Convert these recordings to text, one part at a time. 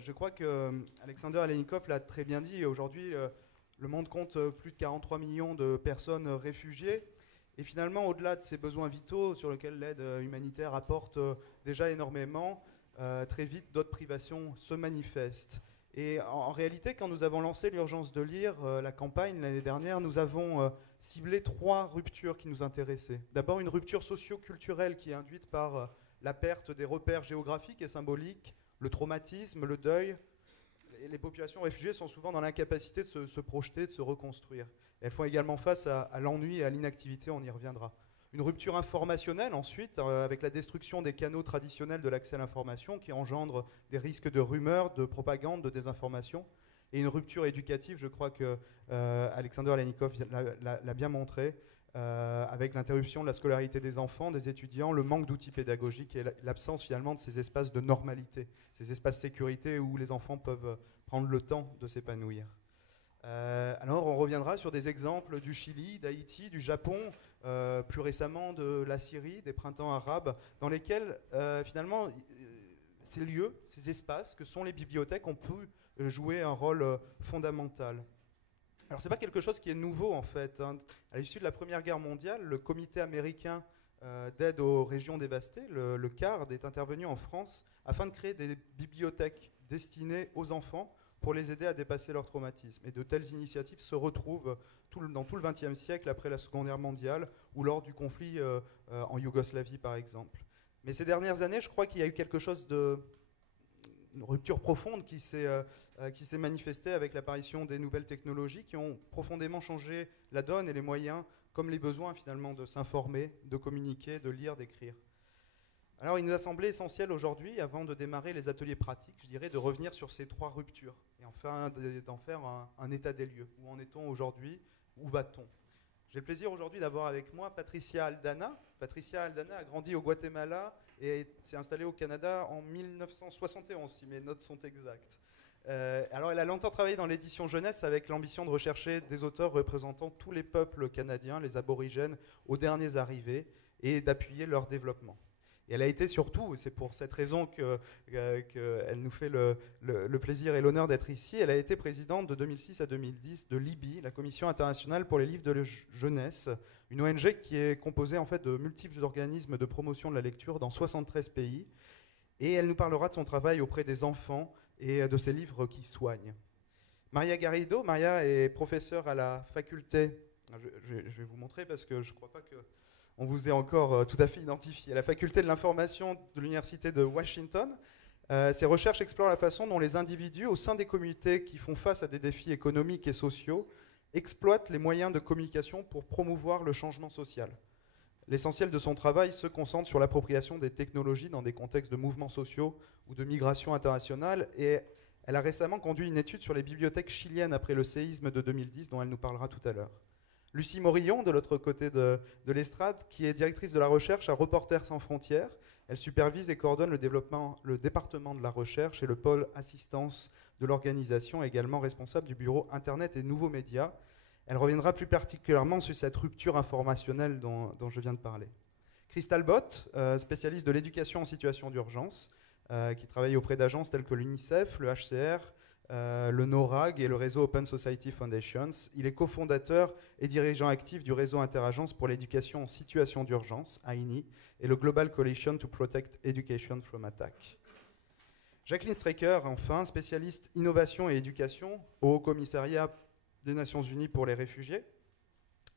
Je crois que Alexander Alenikov l'a très bien dit. Aujourd'hui, le monde compte plus de 43 millions de personnes réfugiées. Et finalement, au-delà de ces besoins vitaux sur lesquels l'aide humanitaire apporte déjà énormément, très vite, d'autres privations se manifestent. Et en réalité, quand nous avons lancé l'urgence de lire, la campagne l'année dernière, nous avons ciblé 3 ruptures qui nous intéressaient. D'abord, une rupture socio-culturelle qui est induite par la perte des repères géographiques et symboliques, le traumatisme, le deuil. Les populations réfugiées sont souvent dans l'incapacité de se projeter, de se reconstruire. Et elles font également face à l'ennui et à l'inactivité, on y reviendra. Une rupture informationnelle ensuite, avec la destruction des canaux traditionnels de l'accès à l'information qui engendre des risques de rumeurs, de propagande, de désinformation. Et une rupture éducative, je crois que Alexander Alenikov l'a bien montré, avec l'interruption de la scolarité des enfants, des étudiants, le manque d'outils pédagogiques et l'absence finalement de ces espaces de normalité, ces espaces de sécurité où les enfants peuvent prendre le temps de s'épanouir. Alors on reviendra sur des exemples du Chili, d'Haïti, du Japon, plus récemment de la Syrie, des printemps arabes, dans lesquels finalement ces lieux, ces espaces que sont les bibliothèques ont pu jouer un rôle fondamental. Alors c'est pas quelque chose qui est nouveau en fait. Hein. À l'issue de la Première Guerre mondiale, le comité américain d'aide aux régions dévastées, le CARD, est intervenu en France afin de créer des bibliothèques destinées aux enfants pour les aider à dépasser leur traumatisme. Et de telles initiatives se retrouvent dans tout le XXe siècle, après la Seconde Guerre mondiale, ou lors du conflit en Yougoslavie par exemple. Mais ces dernières années, je crois qu'il y a eu quelque chose une rupture profonde qui s'est manifestée avec l'apparition des nouvelles technologies qui ont profondément changé la donne et les moyens, comme les besoins finalement de s'informer, de communiquer, de lire, d'écrire. Alors il nous a semblé essentiel aujourd'hui, avant de démarrer les ateliers pratiques, je dirais, de revenir sur ces 3 ruptures et enfin d'en faire un état des lieux. Où en est-on aujourd'hui? Où va-t-on? J'ai le plaisir aujourd'hui d'avoir avec moi Patricia Aldana. Patricia Aldana a grandi au Guatemala et s'est installée au Canada en 1971, si mes notes sont exactes. Alors elle a longtemps travaillé dans l'édition jeunesse avec l'ambition de rechercher des auteurs représentant tous les peuples canadiens, les aborigènes, aux derniers arrivés, et d'appuyer leur développement. Et elle a été surtout, et c'est pour cette raison qu'elle nous fait le plaisir et l'honneur d'être ici, elle a été présidente de 2006 à 2010 de l'IBBY, la Commission internationale pour les livres de jeunesse, une ONG qui est composée en fait de multiples organismes de promotion de la lecture dans 73 pays. Et elle nous parlera de son travail auprès des enfants et de ses livres qui soignent. Maria Garrido, Maria est professeure à la faculté, je vais vous montrer parce que je ne crois pas que on vous est encore tout à fait identifié. À la faculté de l'information de l'université de Washington, ses recherches explorent la façon dont les individus au sein des communautés qui font face à des défis économiques et sociaux exploitent les moyens de communication pour promouvoir le changement social. L'essentiel de son travail se concentre sur l'appropriation des technologies dans des contextes de mouvements sociaux ou de migration internationale, et elle a récemment conduit une étude sur les bibliothèques chiliennes après le séisme de 2010 dont elle nous parlera tout à l'heure. Lucie Morillon, de l'autre côté de l'estrade, qui est directrice de la recherche à Reporters Sans Frontières. Elle supervise et coordonne le département de la recherche et le pôle assistance de l'organisation, également responsable du bureau Internet et Nouveaux Médias. Elle reviendra plus particulièrement sur cette rupture informationnelle dont je viens de parler. Talbot, spécialiste de l'éducation en situation d'urgence, qui travaille auprès d'agences telles que l'UNICEF, le HCR, le NORAG et le réseau Open Society Foundations. Il est cofondateur et dirigeant actif du réseau Inter-agences pour l'éducation en situation d'urgence, INEE, et le Global Coalition to Protect Education from Attack. Jacqueline Strecker, enfin, spécialiste innovation et éducation au Commissariat des Nations Unies pour les Réfugiés.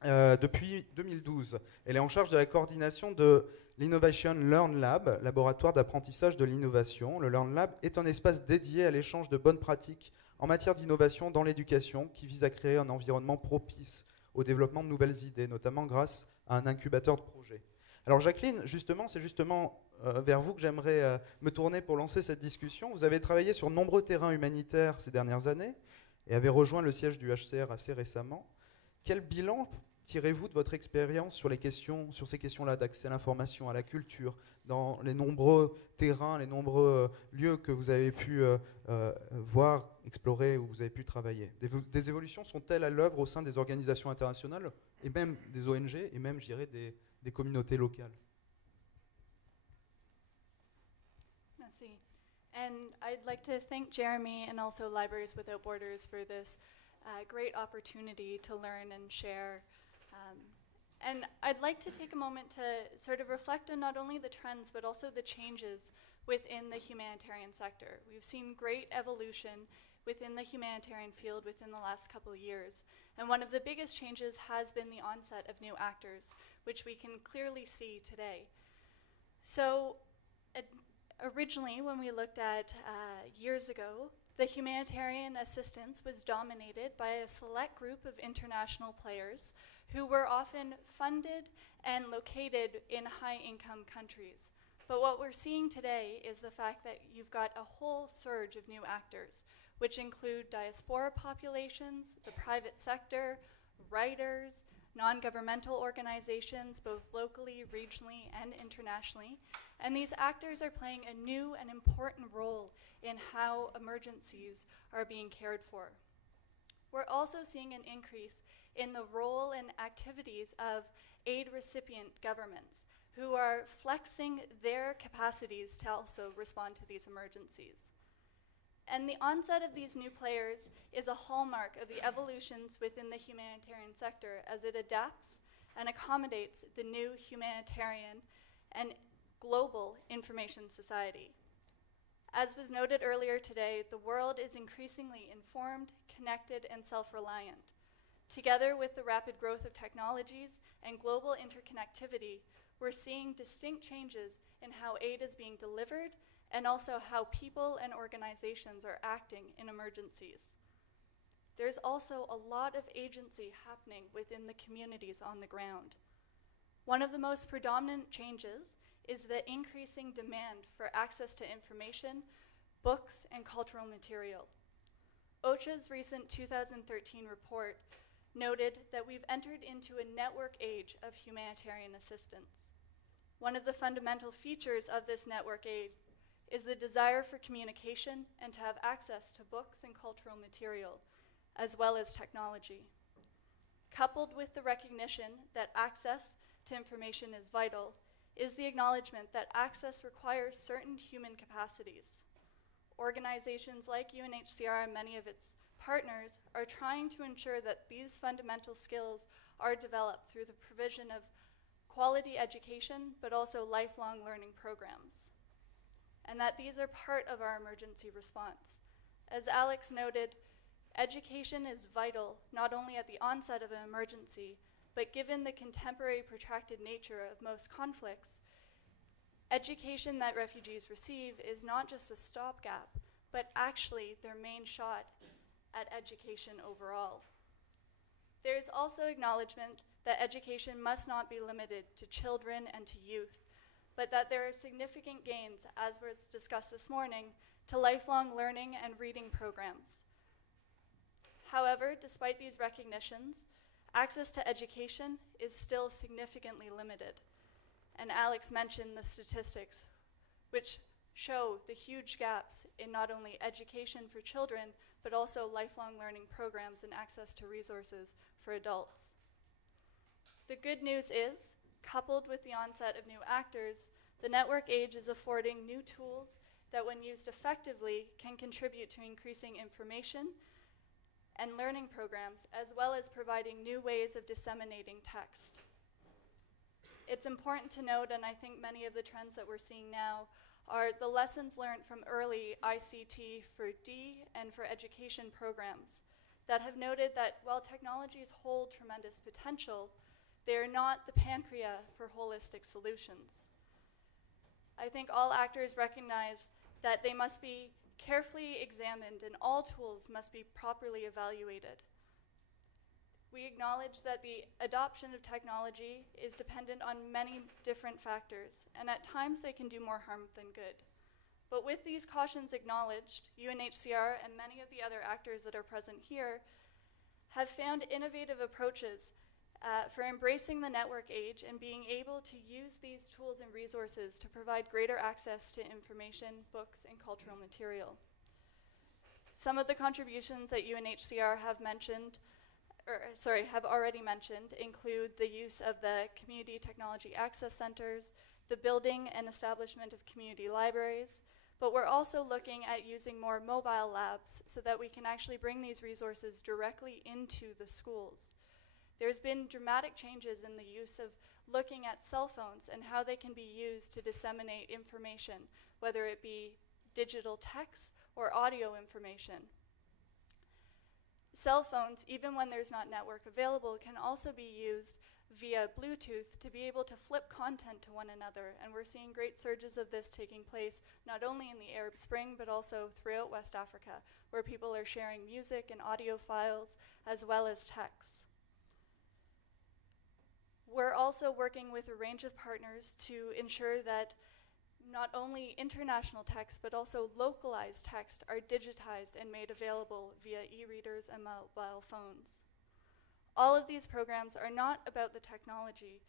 Depuis 2012, elle est en charge de la coordination de l'Innovation Learn Lab, laboratoire d'apprentissage de l'innovation. Le Learn Lab est un espace dédié à l'échange de bonnes pratiques en matière d'innovation dans l'éducation qui vise à créer un environnement propice au développement de nouvelles idées, notamment grâce à un incubateur de projets. Alors Jacqueline, c'est justement vers vous que j'aimerais me tourner pour lancer cette discussion. Vous avez travaillé sur de nombreux terrains humanitaires ces dernières années et avez rejoint le siège du HCR assez récemment. Quel bilan tirez-vous de votre expérience sur ces questions-là d'accès à l'information, à la culture, dans les nombreux terrains, les nombreux lieux que vous avez pu voir, explorer, où vous avez pu travailler? Des évolutions sont-elles à l'œuvre au sein des organisations internationales, et même des ONG, et même, je dirais, des communautés locales? Merci. And I'd like to thank Jeremy and also Libraries Without Borders for this great opportunity to learn and share. And I'd like to take a moment to sort of reflect on not only the trends, but also the changes within the humanitarian sector. We've seen great evolution within the humanitarian field within the last couple of years. And one of the biggest changes has been the onset of new actors, which we can clearly see today. So originally, when we looked at years ago, the humanitarian assistance was dominated by a select group of international players who were often funded and located in high-income countries. But what we're seeing today is the fact that you've got a whole surge of new actors, which include diaspora populations, the private sector, writers, non-governmental organizations, both locally, regionally, and internationally. And these actors are playing a new and important role in how emergencies are being cared for. We're also seeing an increase in the role and activities of aid recipient governments who are flexing their capacities to also respond to these emergencies. And the onset of these new players is a hallmark of the evolutions within the humanitarian sector as it adapts and accommodates the new humanitarian and global information society. As was noted earlier today, the world is increasingly informed, connected, and self-reliant. Together with the rapid growth of technologies and global interconnectivity, we're seeing distinct changes in how aid is being delivered and also how people and organizations are acting in emergencies. There's also a lot of agency happening within the communities on the ground. One of the most predominant changes is the increasing demand for access to information, books, and cultural material. OCHA's recent 2013 report noted that we've entered into a network age of humanitarian assistance. One of the fundamental features of this network age is the desire for communication and to have access to books and cultural material, as well as technology. Coupled with the recognition that access to information is vital, is the acknowledgement that access requires certain human capacities. Organizations like UNHCR and many of its partners are trying to ensure that these fundamental skills are developed through the provision of quality education, but also lifelong learning programs, and that these are part of our emergency response. As Alex noted, education is vital not only at the onset of an emergency, but given the contemporary protracted nature of most conflicts, education that refugees receive is not just a stopgap, but actually their main shot at education overall. There is also acknowledgement that education must not be limited to children and to youth, but that there are significant gains, as was discussed this morning, to lifelong learning and reading programs. However, despite these recognitions, access to education is still significantly limited. And Alex mentioned the statistics, which show the huge gaps in not only education for children, but also lifelong learning programs and access to resources for adults. The good news is, coupled with the onset of new actors, the network age is affording new tools that, when used effectively, can contribute to increasing information and learning programs, as well as providing new ways of disseminating text. It's important to note, and I think many of the trends that we're seeing now are the lessons learned from early ICT for D and for education programs that have noted that while technologies hold tremendous potential, they are not the panacea for holistic solutions. I think all actors recognize that they must be carefully examined and all tools must be properly evaluated. We acknowledge that the adoption of technology is dependent on many different factors, and at times they can do more harm than good. But with these cautions acknowledged, UNHCR and many of the other actors that are present here have found innovative approaches for embracing the network age and being able to use these tools and resources to provide greater access to information, books, and cultural material. Some of the contributions that UNHCR have already mentioned include the use of the Community Technology Access Centers, the building and establishment of community libraries, But we're also looking at using more mobile labs so that we can actually bring these resources directly into the schools. There's been dramatic changes in the use of looking at cell phones and how they can be used to disseminate information, whether it be digital text or audio information. Cell phones, even when there's not network available, can also be used via Bluetooth to be able to flip content to one another. And we're seeing great surges of this taking place not only in the Arab Spring, but also throughout West Africa, where people are sharing music and audio files as well as texts. We're also working with a range of partners to ensure that not only international text, but also localized text are digitized and made available via e-readers and mobile phones. All of these programs are not about the technology,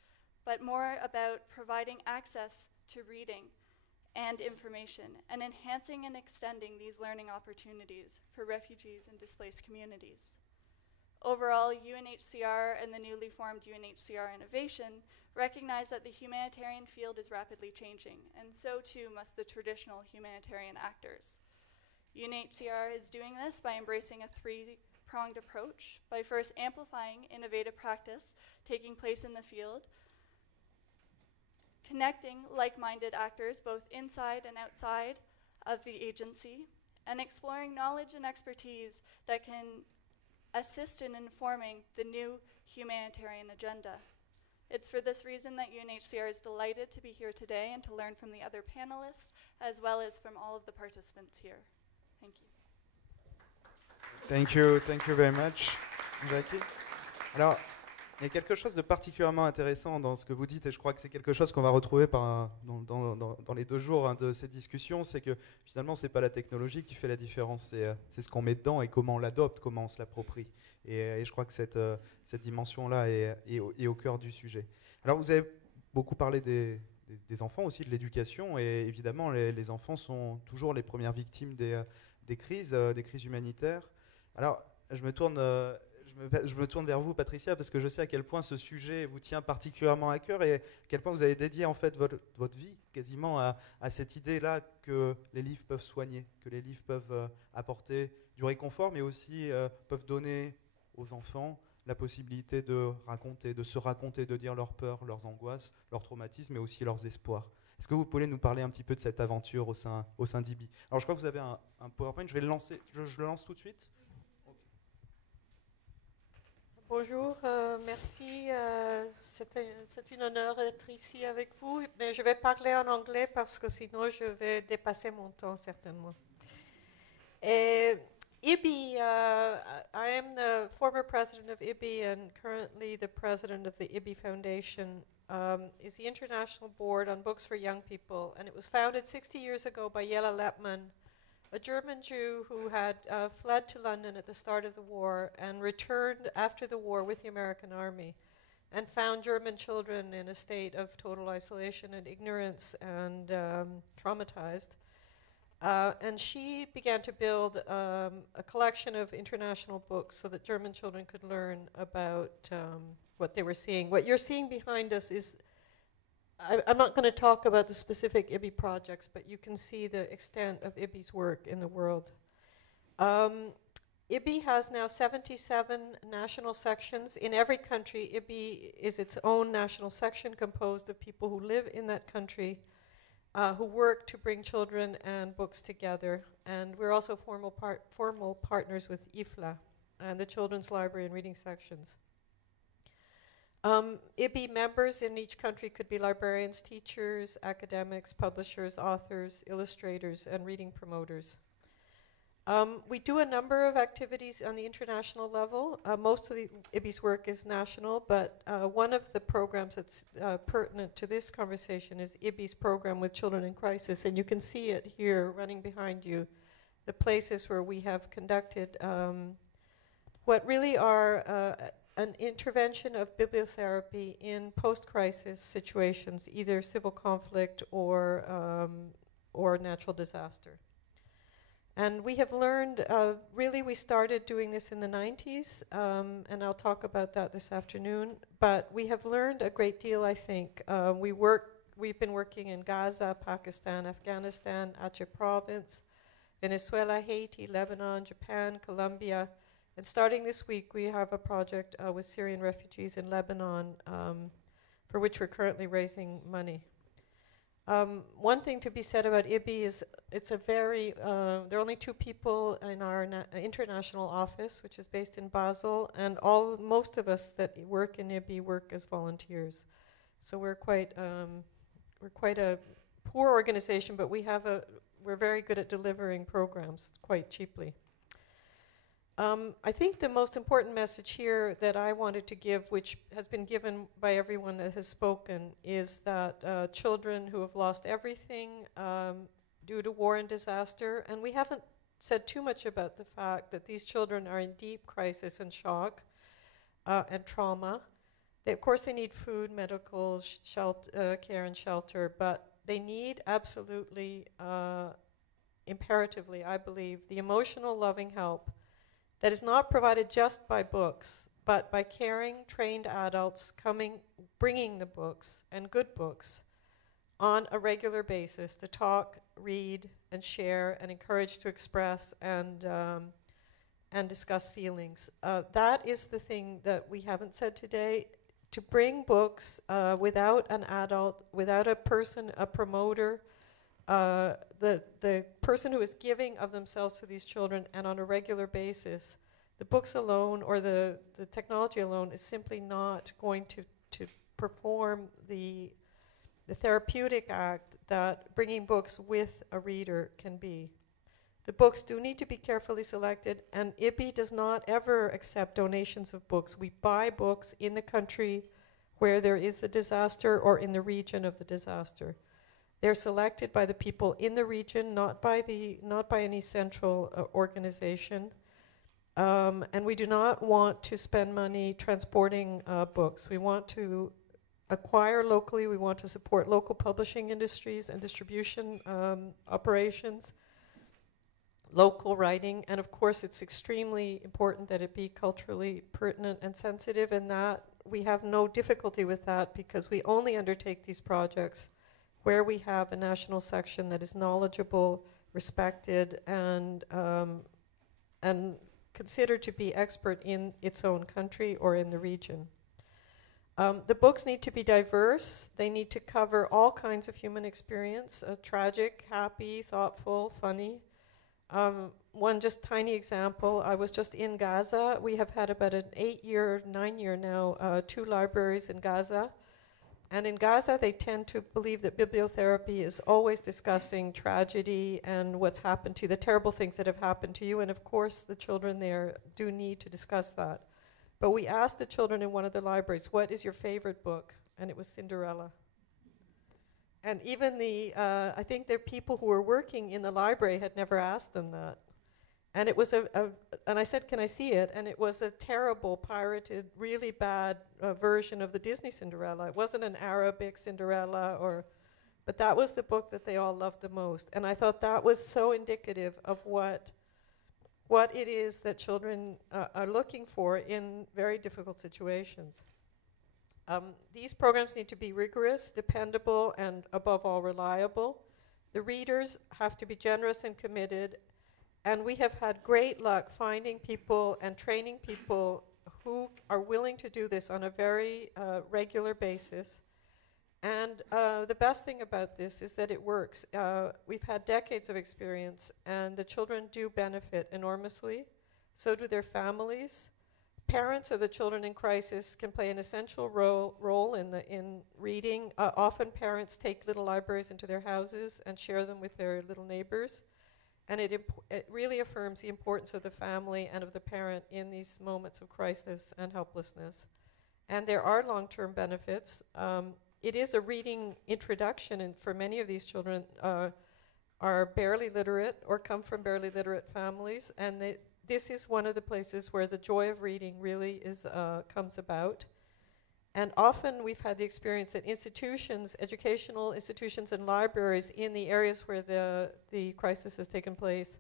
but more about providing access to reading and information, and enhancing and extending these learning opportunities for refugees and displaced communities. Overall, UNHCR and the newly formed UNHCR Innovation recognize that the humanitarian field is rapidly changing, and so too must the traditional humanitarian actors. UNHCR is doing this by embracing a three-pronged approach, by first amplifying innovative practice taking place in the field, connecting like-minded actors both inside and outside of the agency, and exploring knowledge and expertise that can assist in informing the new humanitarian agenda. It's for this reason that UNHCR is delighted to be here today and to learn from the other panelists, as well as from all of the participants here. Thank you. Thank you very much, Jackie. Alors, il y a quelque chose de particulièrement intéressant dans ce que vous dites, et je crois que c'est quelque chose qu'on va retrouver dans les 2 jours de ces discussions, c'est que finalement, ce n'est pas la technologie qui fait la différence, c'est ce qu'on met dedans et comment on l'adopte, comment on se l'approprie. Et je crois que cette dimension-là est au cœur du sujet. Alors, vous avez beaucoup parlé des enfants aussi, de l'éducation, et évidemment, les enfants sont toujours les premières victimes des crises humanitaires. Alors, je me tourne vers vous, Patricia, parce que je sais à quel point ce sujet vous tient particulièrement à cœur et à quel point vous avez dédié en fait votre vie quasiment à cette idée-là que les livres peuvent soigner, que les livres peuvent apporter du réconfort, mais aussi peuvent donner aux enfants la possibilité de se raconter, de dire leurs peurs, leurs angoisses, leurs traumatismes, mais aussi leurs espoirs. Est-ce que vous pouvez nous parler un petit peu de cette aventure au sein d'IBBY? Alors je crois que vous avez un PowerPoint, je vais le lancer, je le lance tout de suite. Bonjour, merci. C'est un honneur d'être ici avec vous, mais je vais parler en anglais parce que sinon je vais dépasser mon temps certainement. IBBY, I am the former president of IBBY and currently the president of the IBBY Foundation, is the international board on books for young people, and it was founded 60 years ago by Jelle Lepman, a German Jew who had fled to London at the start of the war and returned after the war with the American Army and found German children in a state of total isolation and ignorance and traumatized. And she began to build a collection of international books so that German children could learn about what they were seeing. What you're seeing behind us is I'm not going to talk about the specific IBBY projects, but you can see the extent of IBBY's work in the world. IBBY has now 77 national sections. In every country, IBBY is its own national section composed of people who live in that country, who work to bring children and books together. And we're also formal partners with IFLA and the Children's Library and Reading Sections. IBBY members in each country could be librarians, teachers, academics, publishers, authors, illustrators, and reading promoters. We do a number of activities on the international level. Most of the IBBY's work is national, but one of the programs that's pertinent to this conversation is IBBY's program with children in crisis, and you can see it here running behind you, the places where we have conducted what really are an intervention of bibliotherapy in post-crisis situations, either civil conflict or natural disaster. And we have learned, really we started doing this in the 90s, and I'll talk about that this afternoon, but we have learned a great deal, I think. We work we've been working in Gaza, Pakistan, Afghanistan, Aceh province, Venezuela, Haiti, Lebanon, Japan, Colombia. And starting this week, we have a project with Syrian refugees in Lebanon, for which we're currently raising money. One thing to be said about IBBY is it's a very, there are only 2 people in our international office, which is based in Basel, and most of us that work in IBBY work as volunteers. So we're quite a poor organization, but we're very good at delivering programs quite cheaply. I think the most important message here that I wanted to give, which has been given by everyone that has spoken, is that children who have lost everything due to war and disaster, and we haven't said too much about the fact that these children are in deep crisis and shock and trauma. Of course, they need food, medical care and shelter, but they need absolutely, imperatively, I believe, the emotional loving help that is not provided just by books, but by caring, trained adults bringing the books and good books on a regular basis to talk, read, and share, and encourage to express and discuss feelings. That is the thing that we haven't said today. To bring books without an adult, without a person, a promoter, the person who is giving of themselves to these children, and on a regular basis, the books alone or the technology alone is simply not going to perform the therapeutic act that bringing books with a reader can be. The books do need to be carefully selected, and IBBY does not ever accept donations of books. We buy books in the country where there is a disaster or in the region of the disaster. They're selected by the people in the region, not by any central organization. And we do not want to spend money transporting books. We want to acquire locally. We want to support local publishing industries and distribution operations, local writing, and of course it's extremely important that it be culturally pertinent and sensitive, and that we have no difficulty with that because we only undertake these projects where we have a national section that is knowledgeable, respected, and considered to be expert in its own country or in the region. The books need to be diverse. They need to cover all kinds of human experience, tragic, happy, thoughtful, funny. One just tiny example, I was just in Gaza. We have had about an 9-year now, 2 libraries in Gaza. And in Gaza, they tend to believe that bibliotherapy is always discussing tragedy and what's happened to you, the terrible things that have happened to you. And of course, the children there do need to discuss that. But we asked the children in one of the libraries, what is your favorite book? And it was Cinderella. And even I think the people who were working in the library had never asked them that. And it was and I said, can I see it? And it was a terrible, pirated, really bad version of the Disney Cinderella. It wasn't an Arabic Cinderella, but that was the book that they all loved the most. And I thought that was so indicative of what it is that children are looking for in very difficult situations. These programs need to be rigorous, dependable, and above all, reliable. The readers have to be generous and committed. And we have had great luck finding people and training people who are willing to do this on a very regular basis. And the best thing about this is that it works. We've had decades of experience, and the children do benefit enormously. So do their families. Parents of the children in crisis can play an essential role in reading. Often parents take little libraries into their houses and share them with their little neighbors. And it really affirms the importance of the family and of the parent in these moments of crisis and helplessness. And there are long-term benefits. It is a reading introduction, and for many of these children are barely literate or come from barely literate families. And this is one of the places where the joy of reading really comes about. And often we've had the experience that institutions, educational institutions and libraries in the areas where the crisis has taken place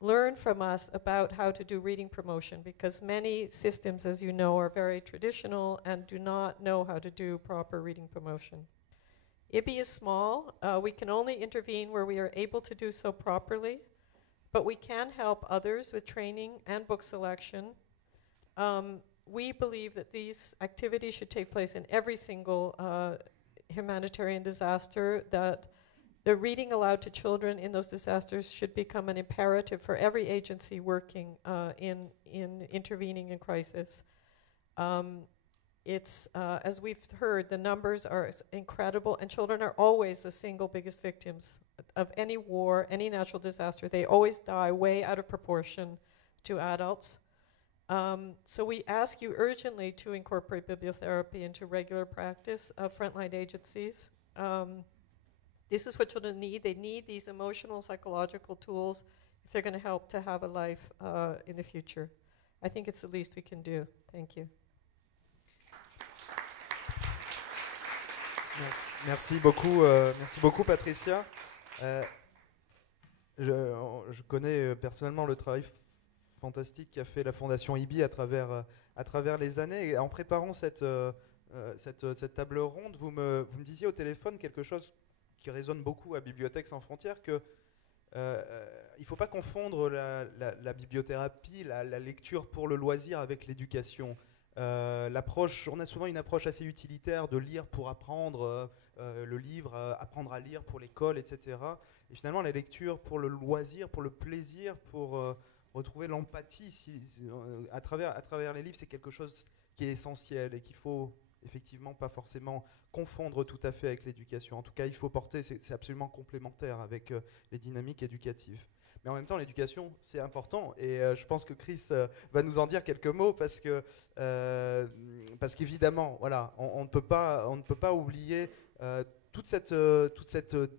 learn from us about how to do reading promotion, because many systems, as you know, are very traditional and do not know how to do proper reading promotion. IBBY is small. We can only intervene where we are able to do so properly, but we can help others with training and book selection. We believe that these activities should take place in every single humanitarian disaster, that the reading aloud to children in those disasters should become an imperative for every agency working in intervening in crisis. As we've heard, the numbers are incredible, and children are always the single biggest victims of any war, any natural disaster. They always die way out of proportion to adults. So we ask you urgently to incorporate bibliotherapy into regular practice of frontline agencies. This is what children need. They need these emotional, psychological tools if they're going to help to have a life in the future. I think it's the least we can do. Thank you. Merci beaucoup Patricia. Je connais personnellement le travail fantastique qu'a fait la Fondation IBBY à travers les années. Et en préparant cette table ronde, vous me disiez au téléphone quelque chose qui résonne beaucoup à Bibliothèques Sans Frontières, que il ne faut pas confondre la bibliothérapie, la lecture pour le loisir avec l'éducation. On a souvent une approche assez utilitaire de lire pour apprendre le livre, apprendre à lire pour l'école, etc. Et finalement, la lecture pour le loisir, pour le plaisir, pour retrouver l'empathie à travers les livres, c'est quelque chose qui est essentiel et qu'il faut effectivement pas forcément confondre tout à fait avec l'éducation. En tout cas, il faut porter, c'est absolument complémentaire avec les dynamiques éducatives. Mais en même temps, l'éducation, c'est important. Et je pense que Chris va nous en dire quelques mots parce qu'évidemment, voilà, on ne peut pas oublier toute cette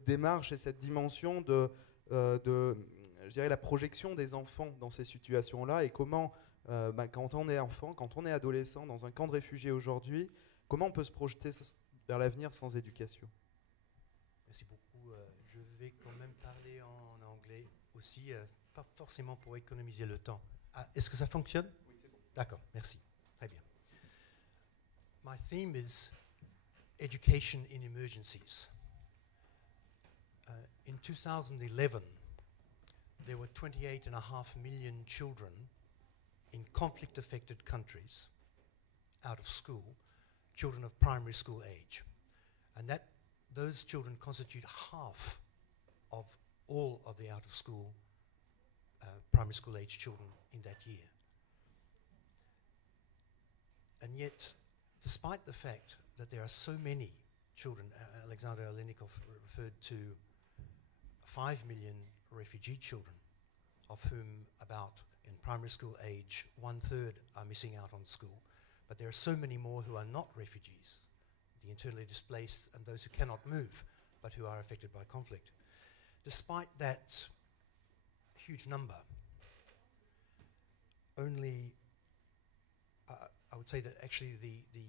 démarche et cette dimension de je dirais, la projection des enfants dans ces situations-là, et comment, quand on est enfant, quand on est adolescent dans un camp de réfugiés aujourd'hui, comment on peut se projeter vers l'avenir sans éducation? Merci beaucoup. Je vais quand même parler en anglais aussi, pas forcément pour économiser le temps. Est-ce que ça fonctionne? Oui, c'est bon. D'accord, merci. Très bien. My theme is education in emergencies. In 2011, there were 28.5 million children in conflict-affected countries out of school, children of primary school age. And those children constitute half of all of the out-of-school primary school age children in that year. And yet, despite the fact that there are so many children, Alexander Olenikov referred to 5 million refugee children, of whom about, in primary school age, 1/3 are missing out on school. But there are so many more who are not refugees, the internally displaced and those who cannot move, but who are affected by conflict. Despite that huge number, only, I would say that actually the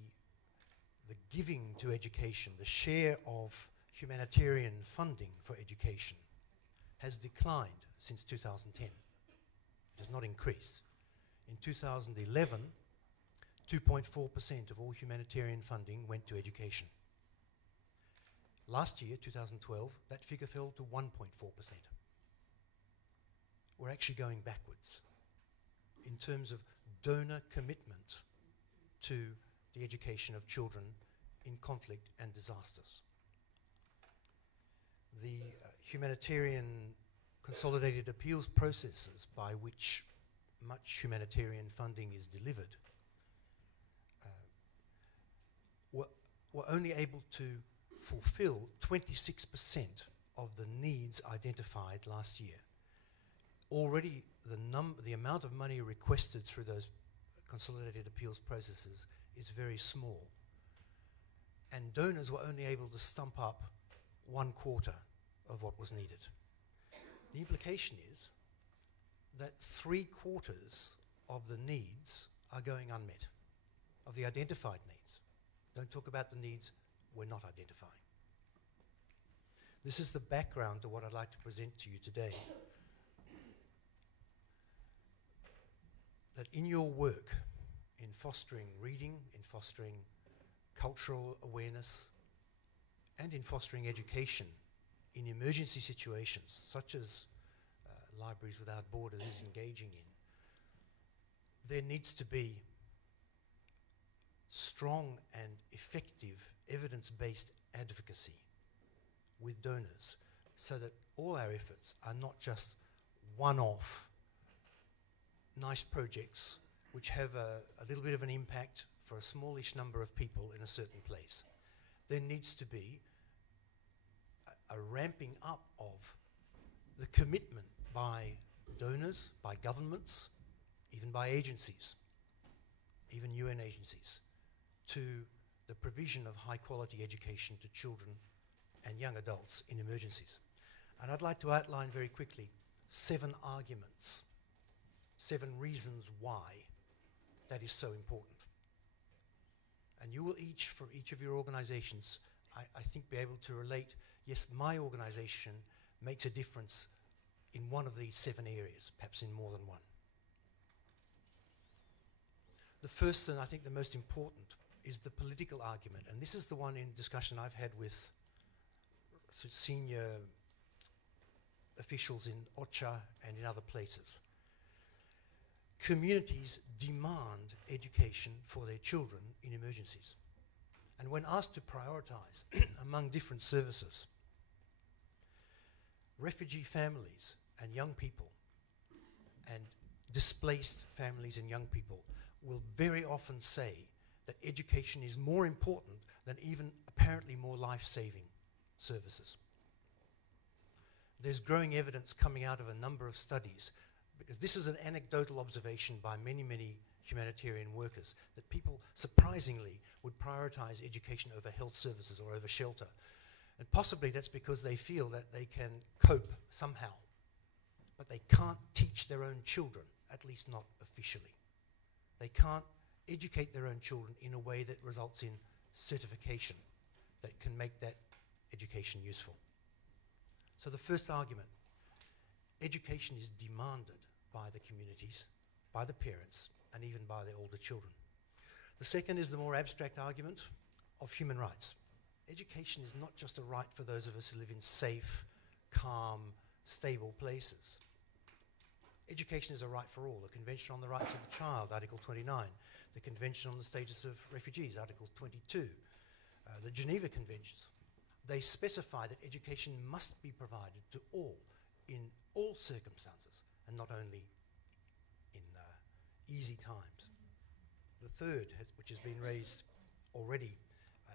giving to education, the share of humanitarian funding for education has declined since 2010. It has not increased. In 2011, 2.4% of all humanitarian funding went to education. Last year, 2012, that figure fell to 1.4%. We're actually going backwards in terms of donor commitment to the education of children in conflict and disasters. The humanitarian consolidated appeals processes by which much humanitarian funding is delivered were only able to fulfill 26% of the needs identified last year. Already the amount of money requested through those consolidated appeals processes is very small. And donors were only able to stump up 1/4 of what was needed. The implication is that 3/4 of the needs are going unmet, of the identified needs. Don't talk about the needs we're not identifying. This is the background to what I'd like to present to you today. That in your work, in fostering reading, in fostering cultural awareness, and in fostering education in emergency situations, such as Libraries Without Borders is engaging in, there needs to be strong and effective evidence-based advocacy with donors so that all our efforts are not just one-off nice projects which have a little bit of an impact for a smallish number of people in a certain place. There needs to be a ramping up of the commitment by donors, by governments, even by agencies, even UN agencies, to the provision of high-quality education to children and young adults in emergencies. And I'd like to outline very quickly 7 arguments, 7 reasons why that is so important. And you will each, for each of your organizations, I think be able to relate, yes, my organization makes a difference in one of these 7 areas, perhaps in more than one. The first, and I think the most important, is the political argument. And this is the one in discussion I've had with senior officials in OCHA and in other places. Communities demand education for their children in emergencies. And when asked to prioritize among different services, refugee families and young people and displaced families and young people will very often say that education is more important than even apparently more life-saving services. There's growing evidence coming out of a number of studies, because this is an anecdotal observation by many, many humanitarian workers, that people surprisingly would prioritize education over health services or over shelter. And possibly that's because they feel that they can cope somehow, but they can't teach their own children, at least not officially. They can't educate their own children in a way that results in certification that can make that education useful. So the first argument, education is demanded by the communities, by the parents, and even by the older children. The second is the more abstract argument of human rights. Education is not just a right for those of us who live in safe, calm, stable places. Education is a right for all. The Convention on the Rights of the Child, Article 29. The Convention on the Status of Refugees, Article 22. The Geneva Conventions. They specify that education must be provided to all in all circumstances, and not only in easy times. The third, which has been raised already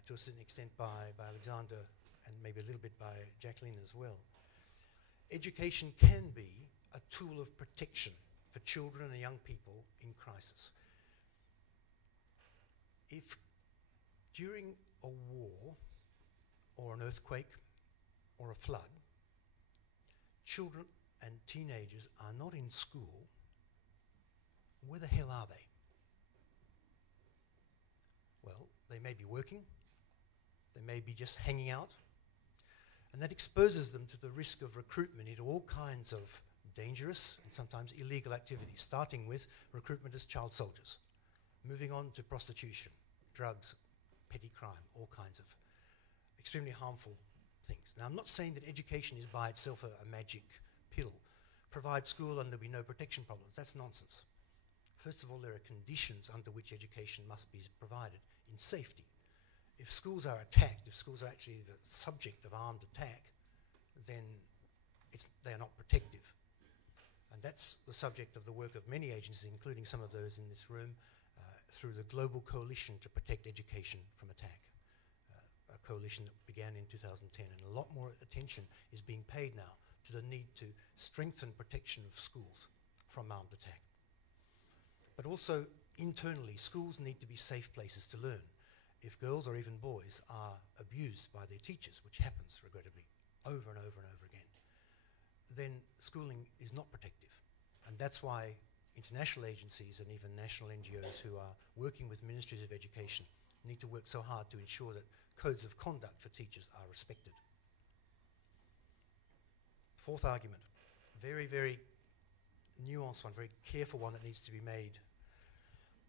to a certain extent by Alexander and maybe a little bit by Jacqueline as well. Education can be a tool of protection for children and young people in crisis. If during a war or an earthquake or a flood, children and teenagers are not in school, where the hell are they? Well, they may be working, they may be just hanging out, and that exposes them to the risk of recruitment into all kinds of dangerous and sometimes illegal activities, starting with recruitment as child soldiers, moving on to prostitution, drugs, petty crime, all kinds of extremely harmful things. Now, I'm not saying that education is by itself a magic pill. Provide school and there'll be no protection problems. That's nonsense. First of all, there are conditions under which education must be provided in safety. If schools are attacked, if schools are actually the subject of armed attack, then they are not protective. And that's the subject of the work of many agencies, including some of those in this room, through the Global Coalition to Protect Education from Attack, a coalition that began in 2010. And a lot more attention is being paid now to the need to strengthen protection of schools from armed attack. But also, internally, schools need to be safe places to learn. If girls or even boys are abused by their teachers, which happens, regrettably, over and over and over again, then schooling is not protective. And that's why international agencies and even national NGOs who are working with ministries of education need to work so hard to ensure that codes of conduct for teachers are respected. Fourth argument, very, very nuanced one, very careful one that needs to be made.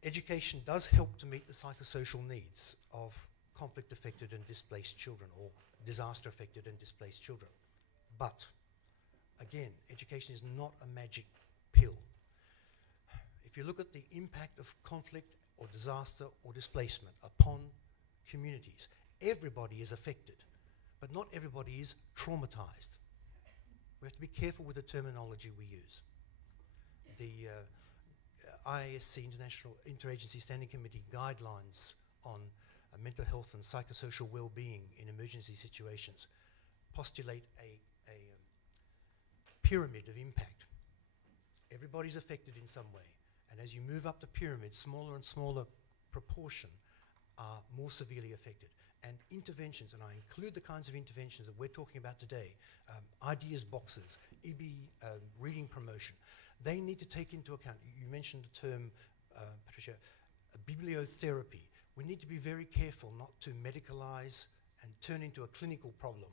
Education does help to meet the psychosocial needs of conflict-affected and displaced children, or disaster-affected and displaced children. But, again, education is not a magic pill. If you look at the impact of conflict or disaster or displacement upon communities, everybody is affected, but not everybody is traumatized. We have to be careful with the terminology we use. The IISC, International Interagency Standing Committee guidelines on mental health and psychosocial well-being in emergency situations postulate a pyramid of impact. Everybody's affected in some way, and as you move up the pyramid, smaller and smaller proportion are more severely affected. And interventions, and I include the kinds of interventions that we're talking about today, ideas boxes, IBBY reading promotion, they need to take into account, you mentioned the term, Patricia, bibliotherapy. We need to be very careful not to medicalize and turn into a clinical problem,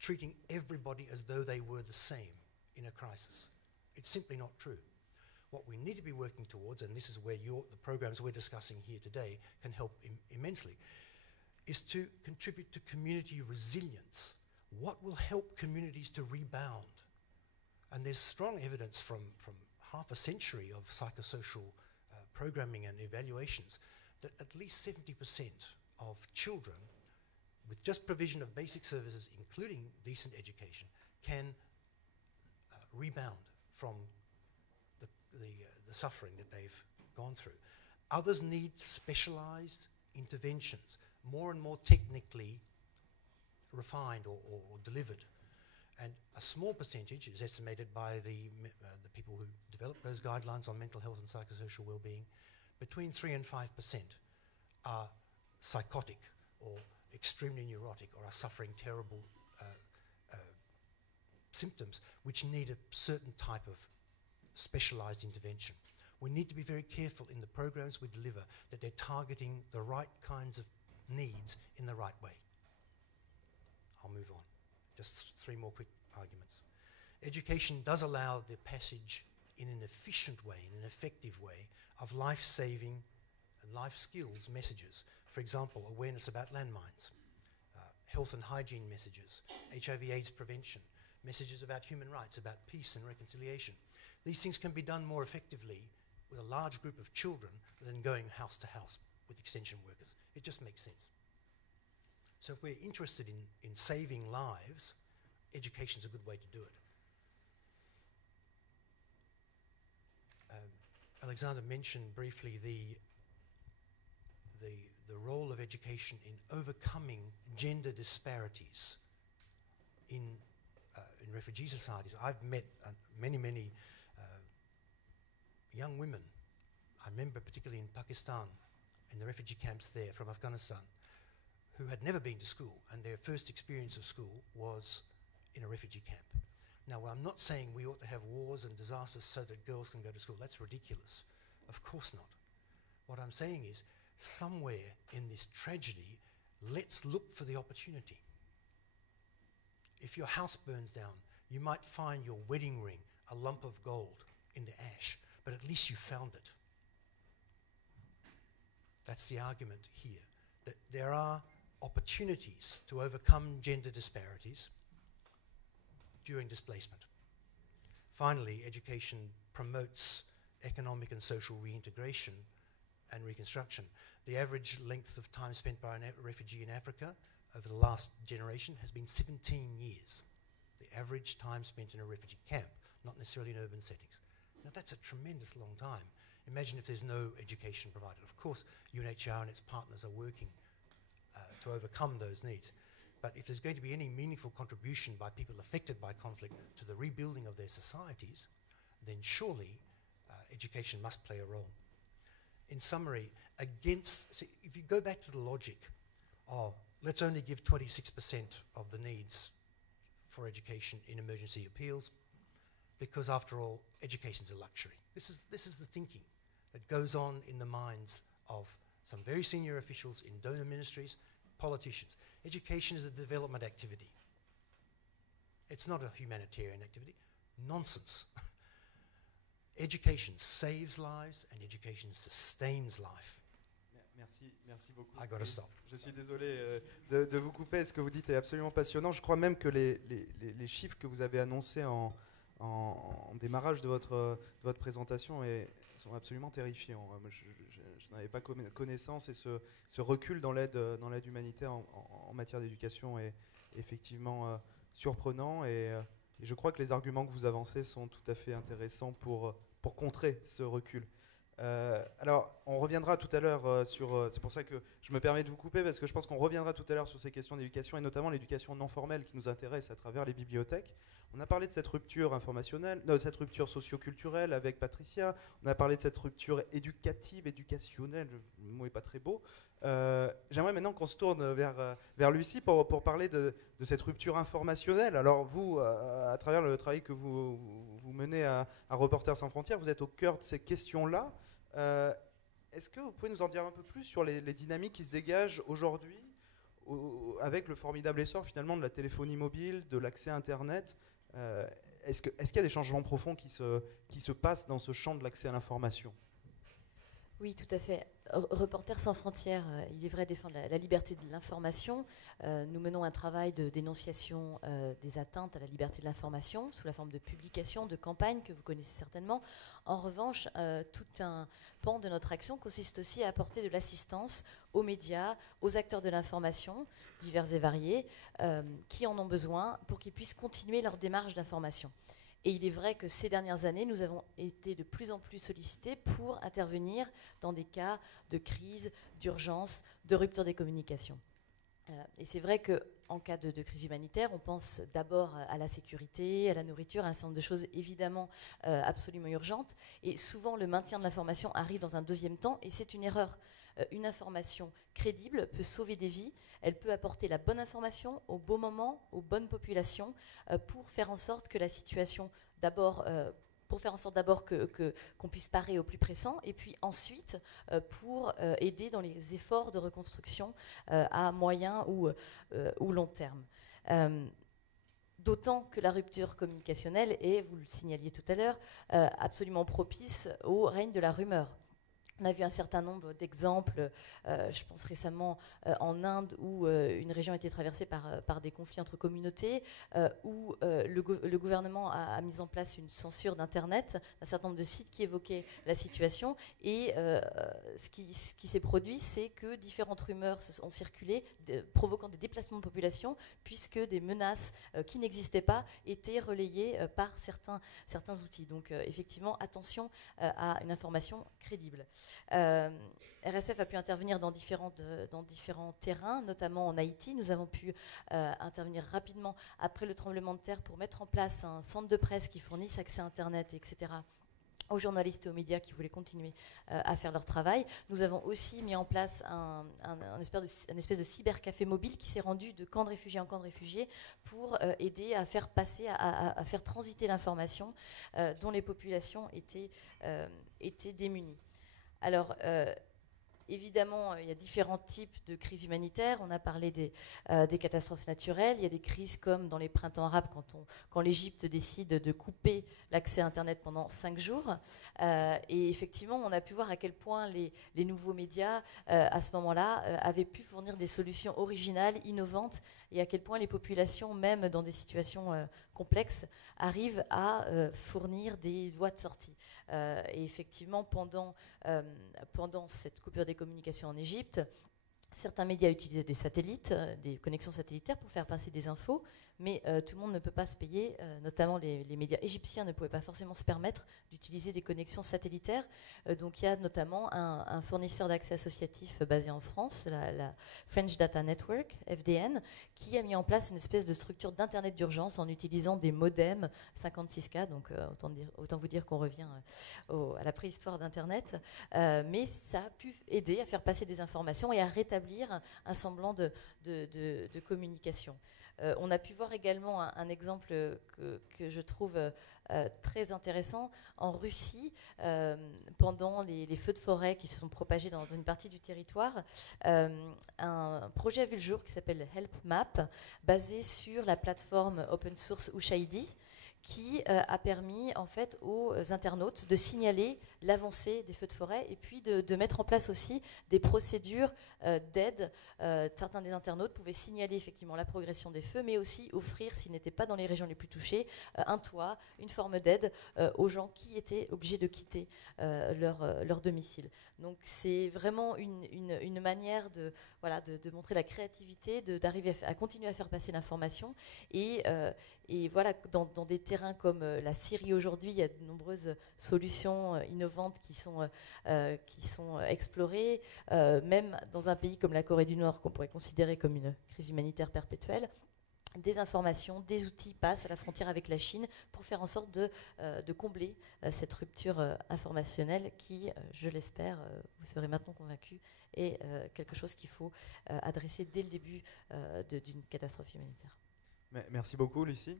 treating everybody as though they were the same in a crisis. It's simply not true. What we need to be working towards, and this is where the programs we're discussing here today can help immensely, is to contribute to community resilience. What will help communities to rebound? And there's strong evidence from half a century of psychosocial programming and evaluations that at least 70% of children with just provision of basic services, including decent education, can rebound from the suffering that they've gone through. Others need specialized interventions, more and more technically refined or delivered. And a small percentage is estimated by the people who developed those guidelines on mental health and psychosocial well-being, between 3 and 5% are psychotic or extremely neurotic or are suffering terrible symptoms which need a certain type of specialized intervention. We need to be very careful in the programs we deliver that they're targeting the right kinds of needs in the right way. I'll move on. Just 3 more quick arguments. Education does allow the passage in an efficient way, in an effective way, of life-saving and life skills messages. For example, awareness about landmines, health and hygiene messages, HIV/AIDS prevention, messages about human rights, about peace and reconciliation. These things can be done more effectively with a large group of children than going house to house with extension workers. It just makes sense. So if we're interested in saving lives, education's a good way to do it. Alexander mentioned briefly the role of education in overcoming gender disparities in refugee societies. I've met many young women. I remember particularly in Pakistan, in the refugee camps there from Afghanistan, who had never been to school, and their first experience of school was in a refugee camp. Now, I'm not saying we ought to have wars and disasters so that girls can go to school. That's ridiculous. Of course not. What I'm saying is, somewhere in this tragedy, let's look for the opportunity. If your house burns down, you might find your wedding ring, a lump of gold, in the ash, but at least you found it. That's the argument here, that there are opportunities to overcome gender disparities during displacement. Finally, education promotes economic and social reintegration and reconstruction. The average length of time spent by a refugee in Africa over the last generation has been 17 years. The average time spent in a refugee camp, not necessarily in urban settings. Now that's a tremendous long time. Imagine if there's no education provided. Of course, UNHCR and its partners are working to overcome those needs. But if there's going to be any meaningful contribution by people affected by conflict to the rebuilding of their societies, then surely education must play a role. In summary, if you go back to the logic of let's only give 26% of the needs for education in emergency appeals, because after all, education is a luxury. This is the thinking that goes on in the minds of some very senior officials in donor ministries, politicians. Education is a development activity. It's not a humanitarian activity. Nonsense. Education saves lives and education sustains life. Merci beaucoup. I gotta stop. Je suis désolé de vous couper. Ce que vous dites est absolument passionnant. Je crois même que les chiffres que vous avez annoncés en démarrage de votre présentation sont absolument terrifiants. Je n'en avais pas connaissance, et ce recul dans l'aide humanitaire en matière d'éducation est effectivement surprenant, et je crois que les arguments que vous avancez sont tout à fait intéressants pour contrer ce recul. Alors, on reviendra tout à l'heure c'est pour ça que je me permets de vous couper, parce que je pense qu'on reviendra tout à l'heure sur ces questions d'éducation, et notamment l'éducation non formelle qui nous intéresse à travers les bibliothèques. On a parlé de cette rupture informationnelle, de cette rupture socio-culturelle avec Patricia, on a parlé de cette rupture éducationnelle, le mot n'est pas très beau. J'aimerais maintenant qu'on se tourne vers Lucie pour parler de cette rupture informationnelle. Alors vous, à travers le travail que vous menez à Reporters Sans Frontières, vous êtes au cœur de ces questions-là. Est-ce que vous pouvez nous en dire un peu plus sur les dynamiques qui se dégagent aujourd'hui avec le formidable essor finalement de la téléphonie mobile, de l'accès à Internet? Est-ce qu'il y a des changements profonds qui se passent dans ce champ de l'accès à l'information? Oui, tout à fait. Reporters sans frontières, il est vrai, défendre la liberté de l'information. Nous menons un travail de dénonciation des atteintes à la liberté de l'information sous la forme de publications, de campagnes que vous connaissez certainement. En revanche, tout un pan de notre action consiste aussi à apporter de l'assistance aux médias, aux acteurs de l'information, divers et variés, qui en ont besoin pour qu'ils puissent continuer leur démarche d'information. Et il est vrai que ces dernières années, nous avons été de plus en plus sollicités pour intervenir dans des cas de crise, d'urgence, de rupture des communications. Et c'est vrai qu'en cas de crise humanitaire, on pense d'abord à la sécurité, à la nourriture, à un certain nombre de choses évidemment absolument urgentes. Et souvent, le maintien de l'information arrive dans un deuxième temps, et c'est une erreur. Une information crédible peut sauver des vies, elle peut apporter la bonne information au bon moment, aux bonnes populations, pour faire en sorte que la situation, pour faire en sorte d'abord qu'on puisse parer au plus pressant, et puis ensuite pour aider dans les efforts de reconstruction à moyen ou long terme. D'autant que la rupture communicationnelle est, vous le signaliez tout à l'heure, absolument propice au règne de la rumeur. On a vu un certain nombre d'exemples, je pense récemment en Inde, où une région a été traversée par des conflits entre communautés, où le gouvernement a mis en place une censure d'Internet, un certain nombre de sites qui évoquaient la situation, et ce qui s'est produit, c'est que différentes rumeurs ont circulé, provoquant des déplacements de population, puisque des menaces qui n'existaient pas étaient relayées par certains outils. Donc effectivement, attention à une information crédible. RSF a pu intervenir dans différents terrains, notamment en Haïti. Nous avons pu intervenir rapidement après le tremblement de terre pour mettre en place un centre de presse qui fournisse accès à Internet, etc., aux journalistes et aux médias qui voulaient continuer à faire leur travail. Nous avons aussi mis en place un espèce de cybercafé mobile qui s'est rendu de camp de réfugiés en camp de réfugiés pour aider à faire passer, à faire transiter l'information dont les populations étaient démunies. Alors, évidemment, il y a différents types de crises humanitaires. On a parlé des catastrophes naturelles. Il y a des crises comme dans les printemps arabes, quand l'Égypte décide de couper l'accès à Internet pendant 5 jours. Et effectivement, on a pu voir à quel point les nouveaux médias, à ce moment-là, avaient pu fournir des solutions originales, innovantes, et à quel point les populations, même dans des situations complexes, arrivent à fournir des voies de sortie. Et effectivement, pendant cette coupure des communications en Égypte, certains médias utilisaient des satellites, des connexions satellitaires pour faire passer des infos, mais tout le monde ne peut pas se payer, notamment les médias égyptiens ne pouvaient pas forcément se permettre d'utiliser des connexions satellitaires. Donc il y a notamment un fournisseur d'accès associatif basé en France, la French Data Network, FDN, qui a mis en place une espèce de structure d'Internet d'urgence en utilisant des modems 56K, donc autant vous dire qu'on revient à la préhistoire d'Internet, mais ça a pu aider à faire passer des informations et à rétablir un semblant de communication. On a pu voir également un exemple que je trouve très intéressant. En Russie, pendant les feux de forêt qui se sont propagés dans une partie du territoire, un projet a vu le jour qui s'appelle Help Map, basé sur la plateforme open source Ushahidi, qui a permis en fait aux internautes de signaler l'avancée des feux de forêt et puis de mettre en place aussi des procédures d'aide. Certains des internautes pouvaient signaler effectivement la progression des feux, mais aussi offrir, s'ils n'étaient pas dans les régions les plus touchées, un toit, une forme d'aide aux gens qui étaient obligés de quitter leur domicile. Donc c'est vraiment une manière de montrer la créativité, d'arriver à continuer à faire passer l'information. Et voilà, dans des terrains comme la Syrie aujourd'hui, il y a de nombreuses solutions innovantes qui sont explorées. Même dans un pays comme la Corée du Nord, qu'on pourrait considérer comme une crise humanitaire perpétuelle, des informations, des outils passent à la frontière avec la Chine pour faire en sorte de combler cette rupture informationnelle qui, je l'espère, vous serez maintenant convaincus, est quelque chose qu'il faut adresser dès le début d'une catastrophe humanitaire. Merci beaucoup, Lucie.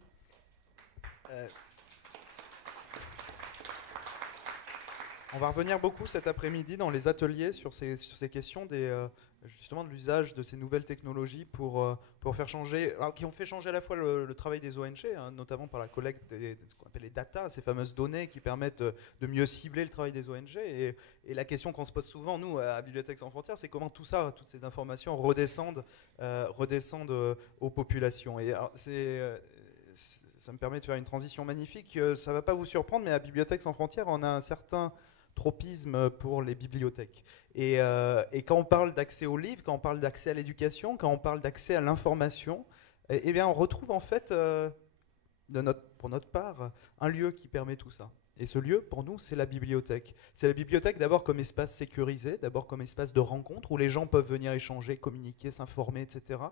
On va revenir beaucoup cet après-midi dans les ateliers sur ces questions justement de l'usage de ces nouvelles technologies pour faire changer, qui ont fait changer à la fois le travail des ONG, notamment par la collecte de ce qu'on appelle les data, ces fameuses données qui permettent de mieux cibler le travail des ONG. Et la question qu'on se pose souvent, nous, à Bibliothèques Sans Frontières, c'est comment tout ça, toutes ces informations redescendent aux populations. Et alors, ça me permet de faire une transition magnifique. Ça ne va pas vous surprendre, mais à Bibliothèques Sans Frontières, on a un certain tropisme pour les bibliothèques. Et quand on parle d'accès aux livres, quand on parle d'accès à l'éducation, quand on parle d'accès à l'information, eh bien on retrouve en fait, pour notre part, un lieu qui permet tout ça. Et ce lieu, pour nous, c'est la bibliothèque. C'est la bibliothèque d'abord comme espace sécurisé, d'abord comme espace de rencontre où les gens peuvent venir échanger, communiquer, s'informer, etc.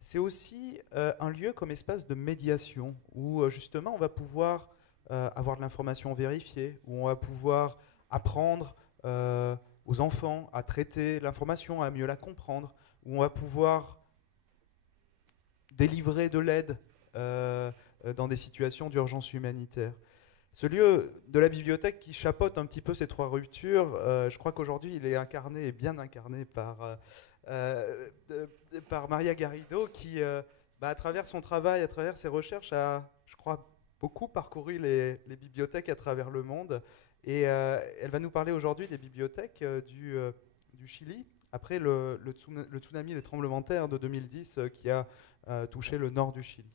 C'est aussi un lieu comme espace de médiation où justement on va pouvoir avoir de l'information vérifiée, où on va pouvoir apprendre aux enfants à traiter l'information, à mieux la comprendre, où on va pouvoir délivrer de l'aide dans des situations d'urgence humanitaire. Ce lieu de la bibliothèque qui chapeaute un petit peu ces trois ruptures, je crois qu'aujourd'hui il est incarné et bien incarné par Maria Garrido qui, à travers son travail, à travers ses recherches, a, je crois, beaucoup parcouru les bibliothèques à travers le monde. Et elle va nous parler aujourd'hui des bibliothèques du Chili, après le tsunami, le tremblement de terre de 2010 qui a touché le nord du Chili.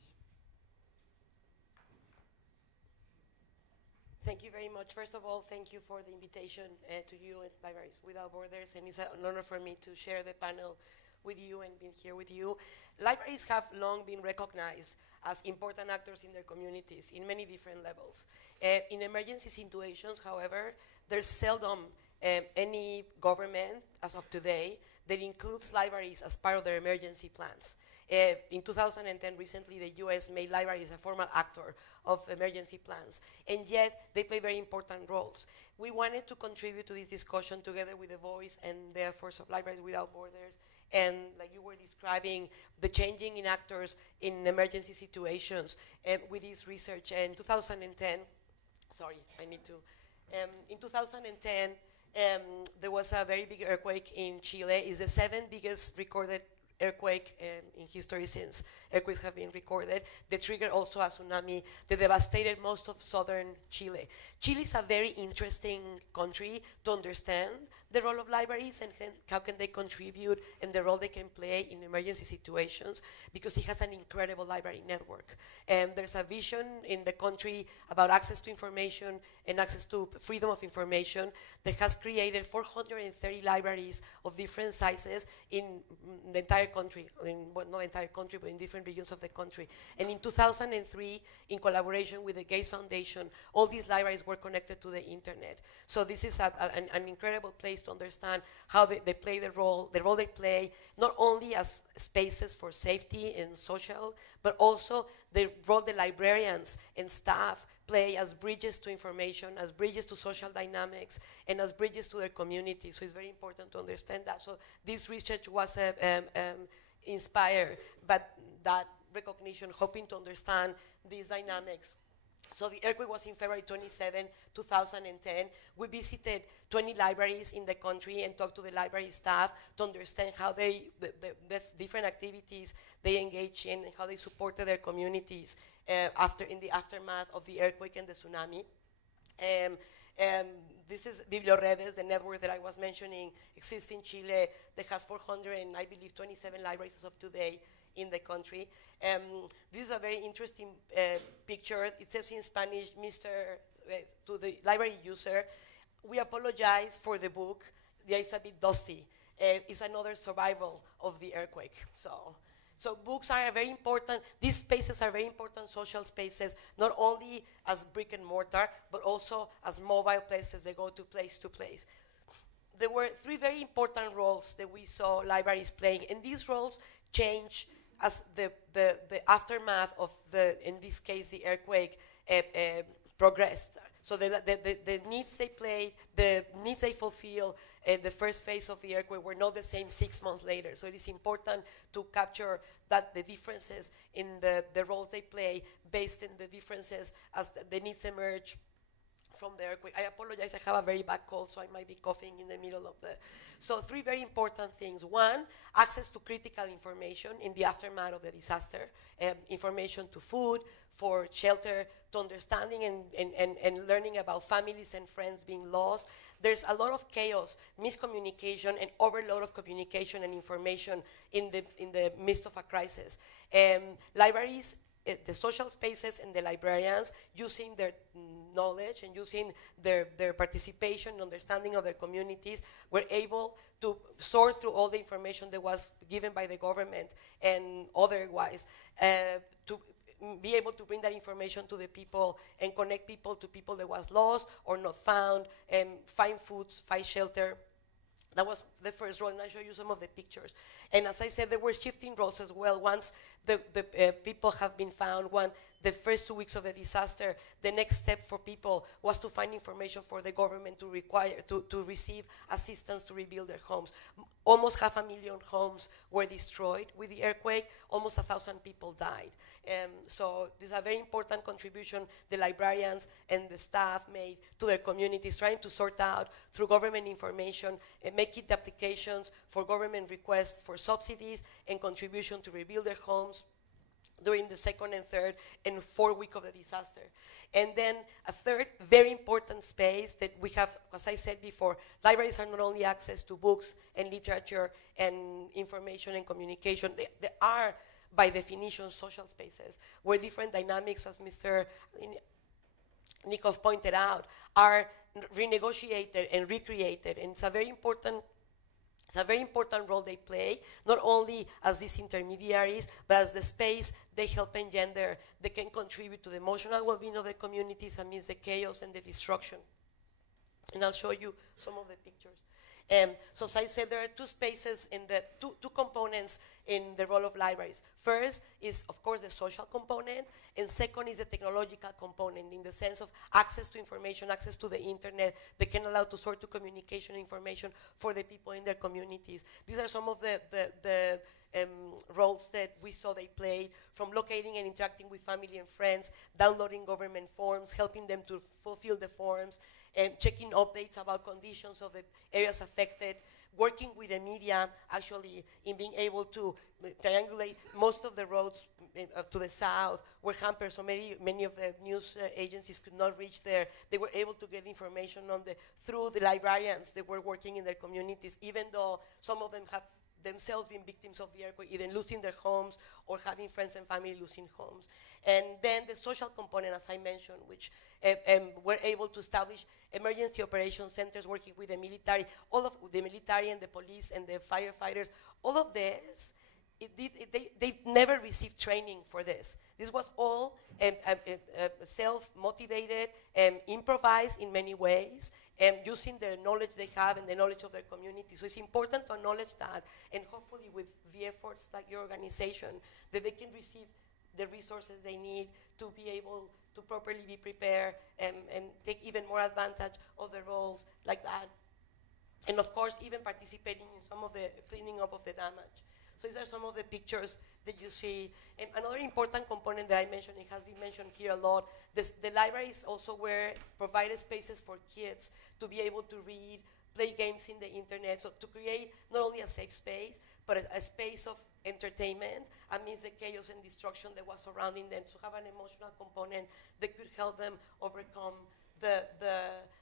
Thank you very much. First of all, thank you for the invitation to you at Libraries Without Borders, and it's an honor for me to share the panel with you and being here with you. Libraries have long been recognized as important actors in their communities in many different levels. In emergency situations, however, there's seldom any government, as of today, that includes libraries as part of their emergency plans. In 2010, recently, the US made libraries a formal actor of emergency plans, and yet they play very important roles. We wanted to contribute to this discussion together with the voice and the efforts of Libraries Without Borders, and like you were describing, the changing in actors in emergency situations with this research. In 2010, in 2010, there was a very big earthquake in Chile. It's the 7th biggest recorded earthquake in history since earthquakes have been recorded. They triggered also a tsunami that devastated most of southern Chile. Chile is a very interesting country to understand the role of libraries and how can they contribute and the role they can play in emergency situations, because it has an incredible library network. There's a vision in the country about access to information and access to freedom of information that has created 430 libraries of different sizes in the entire country, not the entire country, but in different regions of the country. And in 2003, in collaboration with the Gates Foundation, all these libraries were connected to the internet. So this is an incredible place to understand how they play the role they play, not only as spaces for safety and social, but also the role the librarians and staff play as bridges to information, as bridges to social dynamics, and as bridges to their community. So it's very important to understand that. So this research was inspired by that recognition, hoping to understand these dynamics. So the earthquake was in February 27, 2010. We visited 20 libraries in the country and talked to the library staff to understand how the different activities they engage in and how they supported their communities in the aftermath of the earthquake and the tsunami. This is Biblioredes, the network that I was mentioning, exists in Chile, that has 400 and I believe 27 libraries as of today in the country. This is a very interesting picture. It says in Spanish, to the library user, we apologize for the book. It's a bit dusty. It's another survival of the earthquake. So books are very important. These spaces are very important social spaces, not only as brick and mortar, but also as mobile places. They go to place. There were 3 very important roles that we saw libraries playing, and these roles change as the aftermath of in this case, the earthquake progressed. So the needs they played, the needs they fulfill, the first phase of the earthquake were not the same 6 months later. So it is important to capture that the differences in the roles they play based in the differences as the needs emerge from the earthquake. I apologize, I have a very bad cold, so I might be coughing in the middle of the... So 3 very important things. 1, access to critical information in the aftermath of the disaster, information to food, for shelter, to understanding and learning about families and friends being lost. There's a lot of chaos, miscommunication, and overload of communication and information in the midst of a crisis. Libraries, the social spaces and the librarians, using their knowledge and using their participation and understanding of their communities, were able to sort through all the information that was given by the government and otherwise, to be able to bring that information to the people and connect people to people that was lost or not found, and find food, find shelter. That was the first role, and I'll show you some of the pictures. And as I said, there were shifting roles as well. Once the people have been found, the first 2 weeks of the disaster, the next step for people was to find information for the government to receive assistance to rebuild their homes. Almost 500,000 homes were destroyed with the earthquake. Almost 1,000 people died. So this is a very important contribution the librarians and the staff made to their communities, trying to sort out through government information and making the applications for government requests for subsidies and contribution to rebuild their homes during the 2nd and 3rd and 4th week of the disaster. And then a third very important space that we have, as I said before, libraries are not only access to books and literature and information and communication, they are by definition social spaces where different dynamics, as Mr. Nikov pointed out, are renegotiated and recreated, and it's a very important role they play, not only as these intermediaries, but as the space they help engender, they can contribute to the emotional well-being of the communities amidst the chaos and the destruction. And I'll show you some of the pictures. So as I said, there are 2 spaces in the two components in the role of libraries. First is, of course, the social component, and second is the technological component in the sense of access to information, access to the internet that can allow to sort to communication information for the people in their communities. These are some of the roles that we saw they played, from locating and interacting with family and friends, downloading government forms, helping them to fulfill the forms, and checking updates about conditions of the areas affected, working with the media, actually, in being able to triangulate. Most of the roads to the south were hampered, so many of the news agencies could not reach there. They were able to get information through the librarians that were working in their communities, even though some of them have themselves been victims of the earthquake, either losing their homes or having friends and family losing homes. And then the social component, as I mentioned, which were able to establish emergency operations centers working with the military, all of the military and the police and the firefighters. All of this, they never received training for this. This was all self-motivated and improvised in many ways, using the knowledge they have and the knowledge of their community. So it's important to acknowledge that, and hopefully with the efforts like your organization, that they can receive the resources they need to be able to properly be prepared and take even more advantage of the roles like that. And of course, even participating in some of the cleaning up of the damage. So these are some of the pictures that you see. And another important component that I mentioned, it has been mentioned here a lot, the libraries also provided spaces for kids to be able to read, play games in the internet, so to create not only a safe space, but a space of entertainment amidst the chaos and destruction that was surrounding them, to have an emotional component that could help them overcome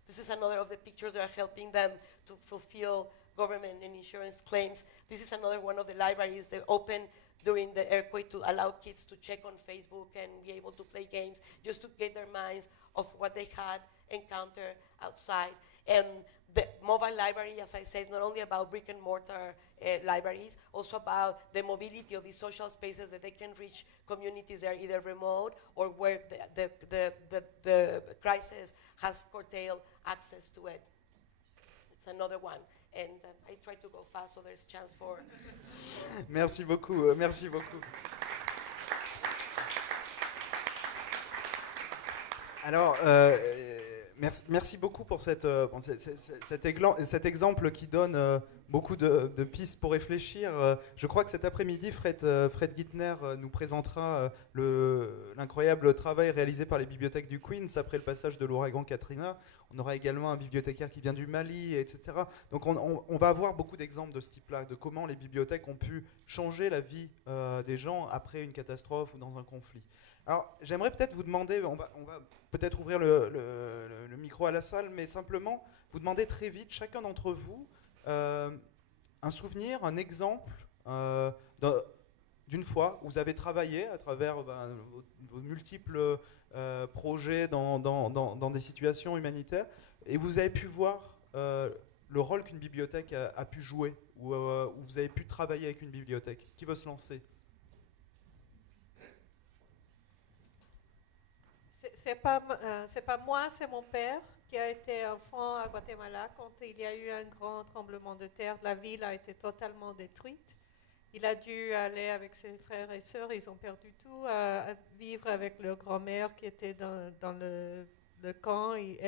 this is another of the pictures that are helping them to fulfill government and insurance claims. This is another one of the libraries that opened during the earthquake to allow kids to check on Facebook and be able to play games, just to get their minds of what they had encountered outside. And the mobile library, as I said, is not only about brick and mortar libraries, also about the mobility of these social spaces that they can reach communities that are either remote or where the crisis has curtailed access to it. It's another one. And I try to go fast so there's chance for... Merci beaucoup, merci beaucoup. Alors, merci beaucoup pour cet exemple qui donne beaucoup de pistes pour réfléchir. Je crois que cet après-midi, Fred Gittner nous présentera l'incroyable travail réalisé par les bibliothèques du Queens après le passage de l'ouragan Katrina. On aura également un bibliothécaire qui vient du Mali, etc. Donc on va avoir beaucoup d'exemples de ce type-là, de comment les bibliothèques ont pu changer la vie des gens après une catastrophe ou dans un conflit. Alors, j'aimerais peut-être vous demander, on va peut-être ouvrir le micro à la salle, mais simplement vous demander très vite, chacun d'entre vous, un souvenir, un exemple d'une fois où vous avez travaillé à travers vos multiples projets dans des situations humanitaires, et vous avez pu voir le rôle qu'une bibliothèque a pu jouer, ou où vous avez pu travailler avec une bibliothèque. Qui veut se lancer ? C'est pas moi, c'est mon père qui a été enfant à Guatemala quand il y a eu un grand tremblement de terre. La ville a été totalement détruite. Il a dû aller avec ses frères et sœurs, ils ont perdu tout, à vivre avec leur grand-mère qui était dans le camp. Il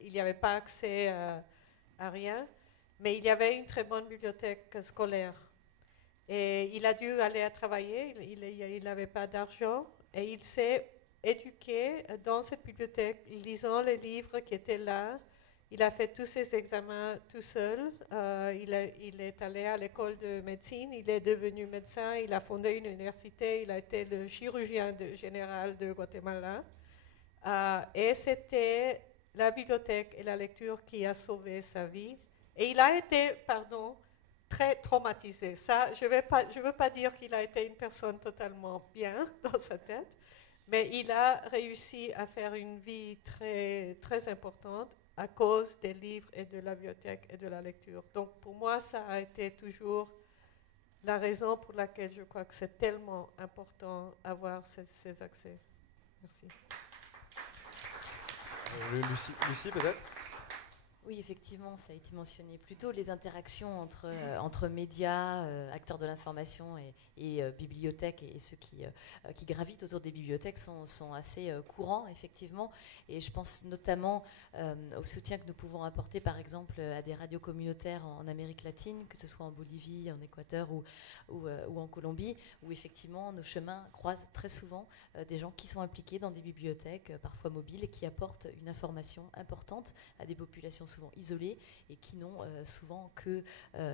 n'y avait pas accès à rien, mais il y avait une très bonne bibliothèque scolaire. Et il a dû aller à travailler, il n'avait pas d'argent, et il s'est éduqué dans cette bibliothèque, lisant les livres qui étaient là. Il a fait tous ses examens tout seul. Il est allé à l'école de médecine, il est devenu médecin, il a fondé une université, il a été le chirurgien général de Guatemala. Et c'était la bibliothèque et la lecture qui a sauvé sa vie. Et il a été, très traumatisé. Ça, je veux pas dire qu'il a été une personne totalement bien dans sa tête, mais il a réussi à faire une vie très, très importante à cause des livres et de la bibliothèque et de la lecture. Donc pour moi, ça a été toujours la raison pour laquelle je crois que c'est tellement important d'avoir ces accès. Merci. Lucie, peut-être ? Oui, effectivement, ça a été mentionné plus tôt, les interactions entre médias, acteurs de l'information et bibliothèques, et ceux qui gravitent autour des bibliothèques sont assez courants, effectivement. Et je pense notamment au soutien que nous pouvons apporter, par exemple, à des radios communautaires en Amérique latine, que ce soit en Bolivie, en Équateur ou en Colombie, où effectivement nos chemins croisent très souvent des gens qui sont impliqués dans des bibliothèques, parfois mobiles, et qui apportent une information importante à des populations souvent isolées et qui n'ont souvent que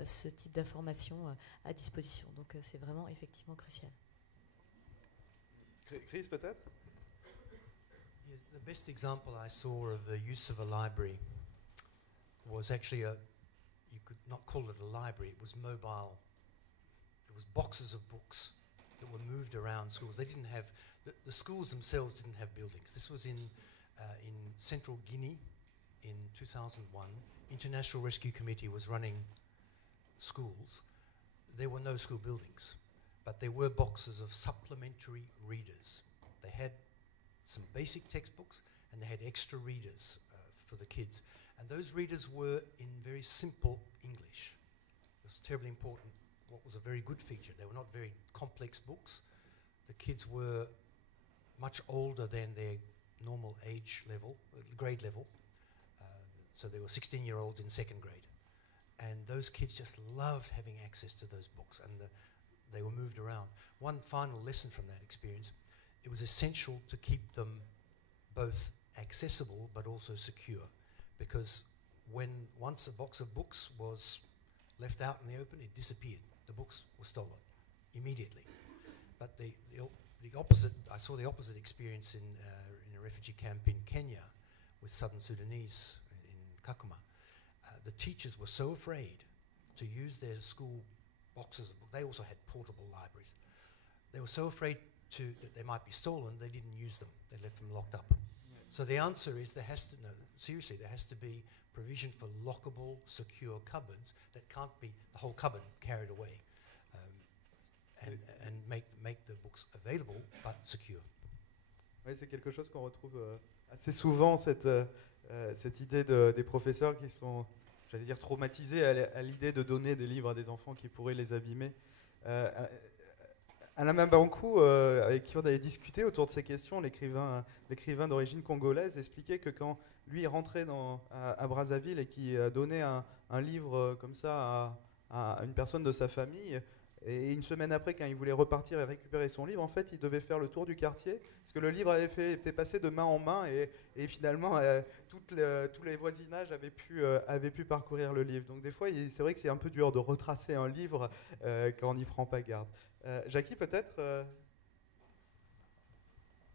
ce type d'information à disposition. Donc c'est vraiment effectivement crucial. Crise, peut-être? Yes, the best example I saw of the use of a library was actually you could not call it a library, it was mobile. It was boxes of books that were moved around schools. They didn't have, the schools themselves didn't have buildings. This was in Central Guinea in 2001. International Rescue Committee was running schools. There were no school buildings, but there were boxes of supplementary readers. They had some basic textbooks and they had extra readers for the kids. And those readers were in very simple English. It was terribly important. What was a very good feature, they were not very complex books. The kids were much older than their normal age level, grade level. So there were 16-year-olds in second grade. And those kids just loved having access to those books, and they were moved around. One final lesson from that experience, it was essential to keep them both accessible but also secure, because once a box of books was left out in the open, it disappeared. The books were stolen immediately. But the opposite, I saw the opposite experience in a refugee camp in Kenya with Southern Sudanese in Kakuma. The teachers were so afraid to use their school boxes of books. They also had portable libraries. They were so afraid that they might be stolen, they didn't use them. They left them locked up. So the answer is there has to be provision for lockable, secure cupboards that can't be the whole cupboard carried away, and make the books available but secure. Oui, c'est quelque chose qu'on retrouve assez souvent, cette idée des professeurs qui sont, j'allais dire, traumatisés à l'idée de donner des livres à des enfants qui pourraient les abîmer. Alain Mabankou, avec qui on avait discuté autour de ces questions, l'écrivain d'origine congolaise, expliquait que quand lui rentrait à Brazzaville et qui donnait un livre comme ça à une personne de sa famille, et une semaine après, quand il voulait repartir et récupérer son livre, en fait, il devait faire le tour du quartier, parce que le livre était passé de main en main, et finalement, tous les voisinages avaient pu parcourir le livre. Donc des fois, c'est vrai que c'est un peu dur de retracer un livre quand on n'y prend pas garde. Jackie, peut-être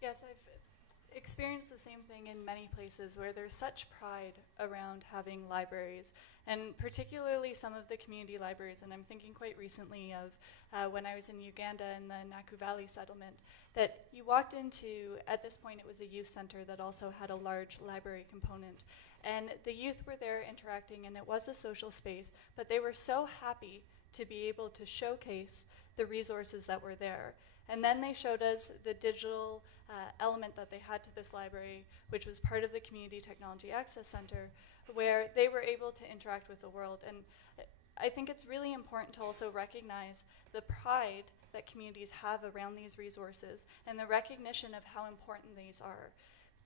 Yes, I've experienced the same thing in many places where there's such pride around having libraries, and particularly some of the community libraries. And I'm thinking quite recently of when I was in Uganda in the Naku Valley settlement, that you walked into, at this point it was a youth center that also had a large library component. And the youth were there interacting, and it was a social space, but they were so happy to be able to showcase the resources that were there. And then they showed us the digital element that they had to this library, which was part of the Community Technology Access Center, where they were able to interact with the world. And I think it's really important to also recognize the pride that communities have around these resources and the recognition of how important these are.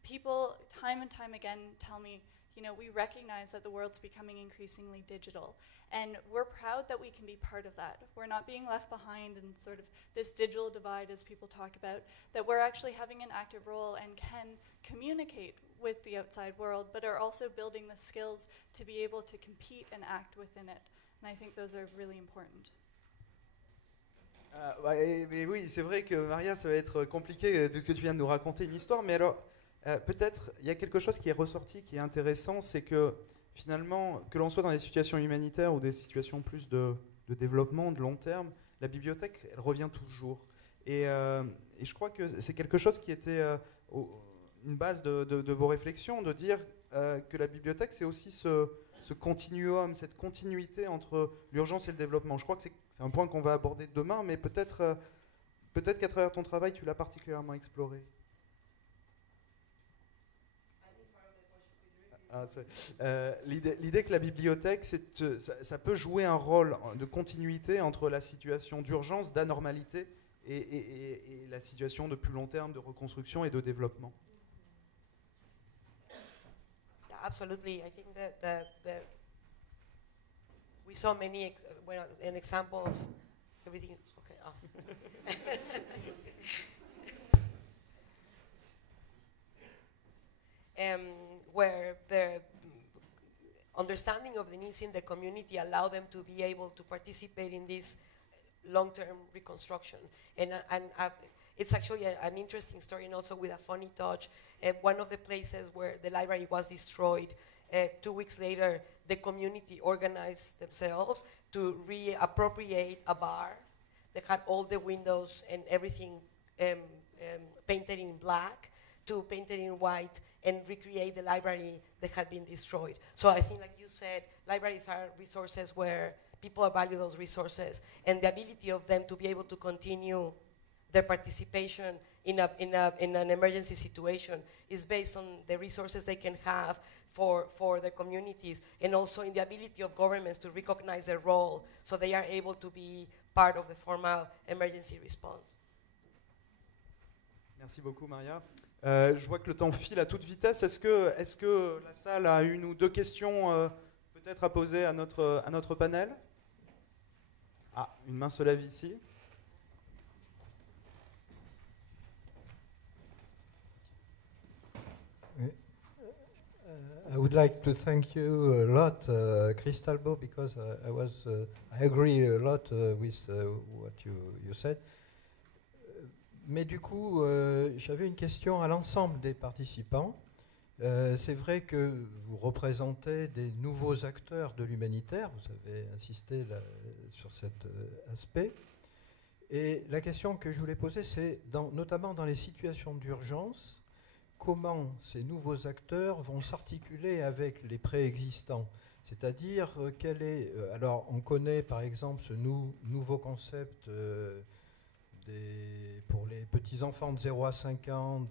People time and time again tell me, you know, we recognize that the world's becoming increasingly digital, and we're proud that we can be part of that. We're not being left behind in sort of this digital divide, as people talk about, that we're actually having an active role and can communicate with the outside world, but are also building the skills to be able to compete and act within it. And I think those are really important. Mais oui, c'est vrai que Maria, ça va être compliqué tout ce que tu viens de nous raconter une histoire, mais alors peut-être il y a quelque chose qui est ressorti, qui est intéressant, c'est que finalement, que l'on soit dans des situations humanitaires ou des situations plus de développement, de long terme, la bibliothèque, elle revient toujours. Et je crois que c'est quelque chose qui était une base de vos réflexions, de dire que la bibliothèque, c'est aussi ce continuum, cette continuité entre l'urgence et le développement. Je crois que c'est un point qu'on va aborder demain, mais peut-être qu'à travers ton travail, tu l'as particulièrement exploré. L'idée que la bibliothèque, ça peut jouer un rôle de continuité entre la situation d'urgence, d'anormalité et la situation de plus long terme de reconstruction et de développement. Yeah, absolutely. I think that we saw many, an example of everything. Okay. Oh. Where the understanding of the needs in the community allow them to be able to participate in this long-term reconstruction. And it's actually an interesting story, and also with a funny touch. One of the places where the library was destroyed, 2 weeks later, the community organized themselves to reappropriate a bar that had all the windows and everything painted in black, to paint it in white and recreate the library that had been destroyed. So I think, like you said, libraries are resources where people value those resources, and the ability of them to be able to continue their participation in an emergency situation is based on the resources they can have for their communities, and also in the ability of governments to recognize their role so they are able to be part of the formal emergency response. Merci beaucoup, Maria. Je vois que le temps file à toute vitesse. Est-ce que la salle a une ou deux questions peut-être à poser à notre panel. Ah, une main se lève ici. I would like to thank you a lot, Chris Talbot, because I agree a lot with what you said. Mais du coup, j'avais une question à l'ensemble des participants. C'est vrai que vous représentez des nouveaux acteurs de l'humanitaire, vous avez insisté sur cet aspect. Et la question que je voulais poser, c'est notamment dans les situations d'urgence, comment ces nouveaux acteurs vont s'articuler avec les préexistants. C'est-à-dire, alors on connaît par exemple ce nouveau concept pour les petits-enfants de 0 à 5 ans,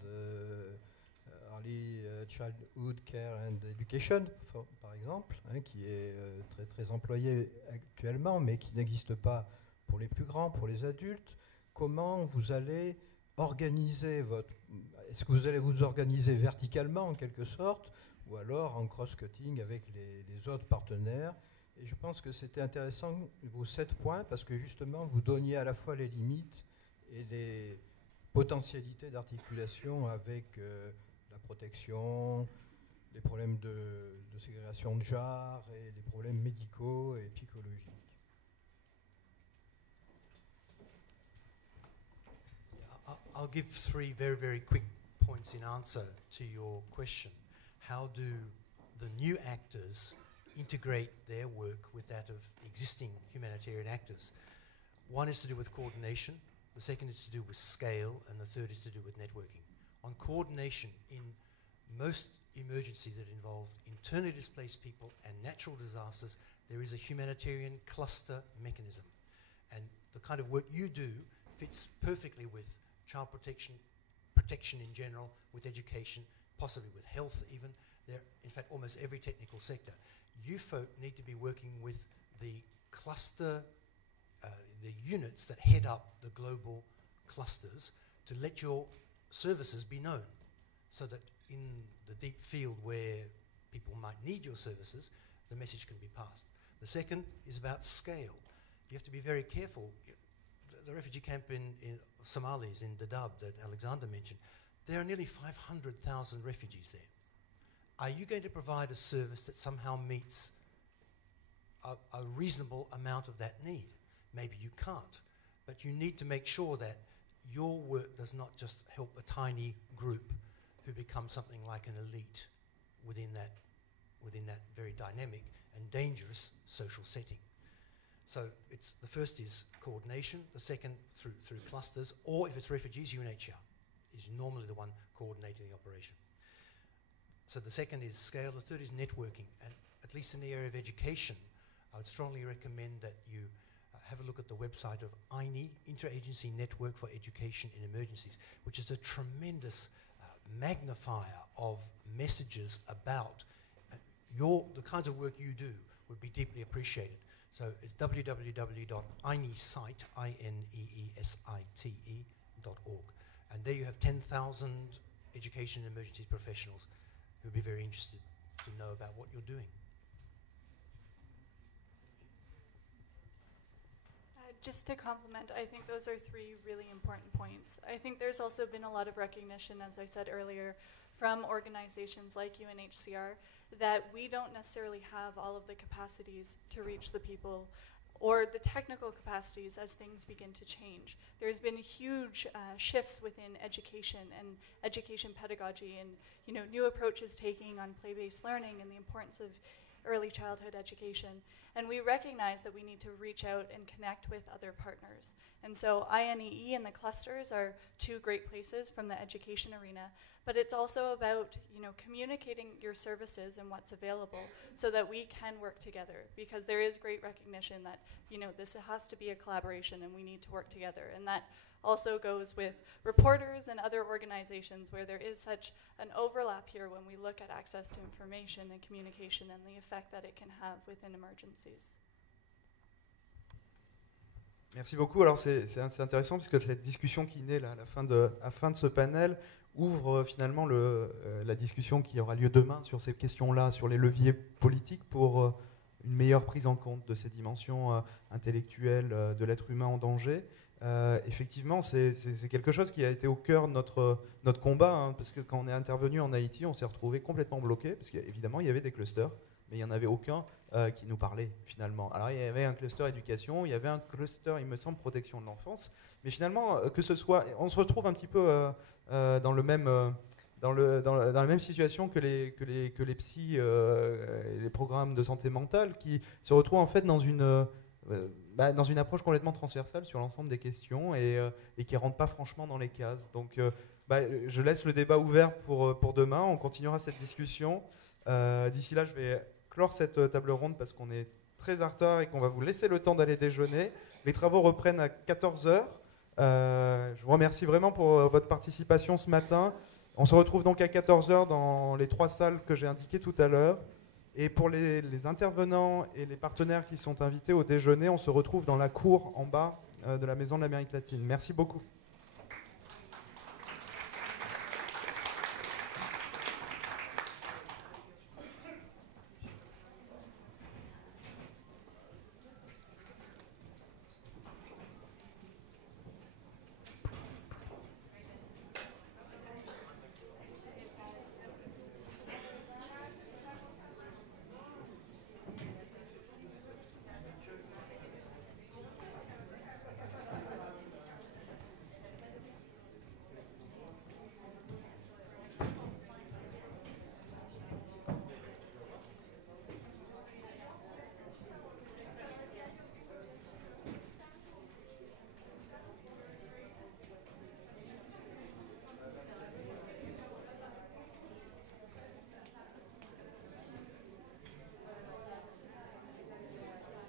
Early Childhood Care and Education, par exemple, qui est très, très employé actuellement, mais qui n'existe pas pour les plus grands, pour les adultes. Comment vous allez organiser est-ce que vous allez vous organiser verticalement en quelque sorte, ou alors en cross-cutting avec les autres partenaires? Et je pense que c'était intéressant vos 7 points, parce que justement vous donniez à la fois les limites et les potentialités d'articulation avec la protection, les problèmes de ségrégation de genre et les problèmes médicaux et psychologiques. I'll give 3 very, very quick points in answer to your question. How do the new actors integrate their work with that of existing humanitarian actors? One is to do with coordination, the second is to do with scale, and the third is to do with networking. On coordination, in most emergencies that involve internally displaced people and natural disasters, there is a humanitarian cluster mechanism. And the kind of work you do fits perfectly with child protection in general, with education, possibly with health even. There, in fact, almost every technical sector. You folk need to be working with the cluster, the units that head up the global clusters to let your services be known, so that in the deep field where people might need your services, the message can be passed. The second is about scale. You have to be very careful. The refugee camp in Somalis in Dadaab that Alexander mentioned, there are nearly 500,000 refugees there. Are you going to provide a service that somehow meets a reasonable amount of that need? Maybe you can't, but you need to make sure that your work does not just help a tiny group who become something like an elite within that very dynamic and dangerous social setting. So the first is coordination, the second through clusters, or if it's refugees, UNHCR is normally the one coordinating the operation. So the second is scale, the third is networking, and at least in the area of education, I would strongly recommend that you have a look at the website of INEE, Interagency Network for Education in Emergencies, which is a tremendous magnifier of messages about the kinds of work you do would be deeply appreciated. So it's www.ineesite, INEESITE.org. And there you have 10,000 education and emergencies professionals who would be very interested to know about what you're doing. Just to complement, I think those are 3 really important points. I think there's also been a lot of recognition, as I said earlier, from organizations like UNHCR that we don't necessarily have all of the capacities to reach the people or the technical capacities as things begin to change. There's been huge shifts within education and education pedagogy and new approaches taking on play-based learning and the importance of early childhood education. And we recognize that we need to reach out and connect with other partners. And so INEE and the clusters are 2 great places from the education arena, but it's also about communicating your services and what's available so that we can work together, because there is great recognition that this has to be a collaboration and we need to work together. And that also goes with reporters and other organizations where there is such an overlap here when we look at access to information and communication and the effect that it can have within emergencies. Merci beaucoup. Alors c'est intéressant puisque cette discussion qui naît là, à la fin de ce panel ouvre finalement la discussion qui aura lieu demain sur ces questions-là, sur les leviers politiques pour une meilleure prise en compte de ces dimensions intellectuelles de l'être humain en danger. Effectivement, c'est quelque chose qui a été au cœur de notre combat, hein, parce que quand on est intervenu en Haïti, on s'est retrouvé complètement bloqué, parce qu'évidemment, il y avait des clusters, mais il n'y en avait aucun qui nous parlait, finalement. Alors, il y avait un cluster éducation, il y avait un cluster, il me semble, protection de l'enfance, mais finalement, que ce soit... On se retrouve un petit peu dans le même... dans la même situation que les psys et les programmes de santé mentale, qui se retrouvent en fait dans une approche complètement transversale sur l'ensemble des questions et qui ne rentre pas franchement dans les cases. Donc je laisse le débat ouvert pour demain, on continuera cette discussion. D'ici là, je vais clore cette table ronde parce qu'on est très en retard et qu'on va vous laisser le temps d'aller déjeuner. Les travaux reprennent à 14h. Je vous remercie vraiment pour votre participation ce matin. On se retrouve donc à 14h dans les 3 salles que j'ai indiquées tout à l'heure. Et pour les intervenants et les partenaires qui sont invités au déjeuner, on se retrouve dans la cour en bas de la Maison de l'Amérique latine. Merci beaucoup.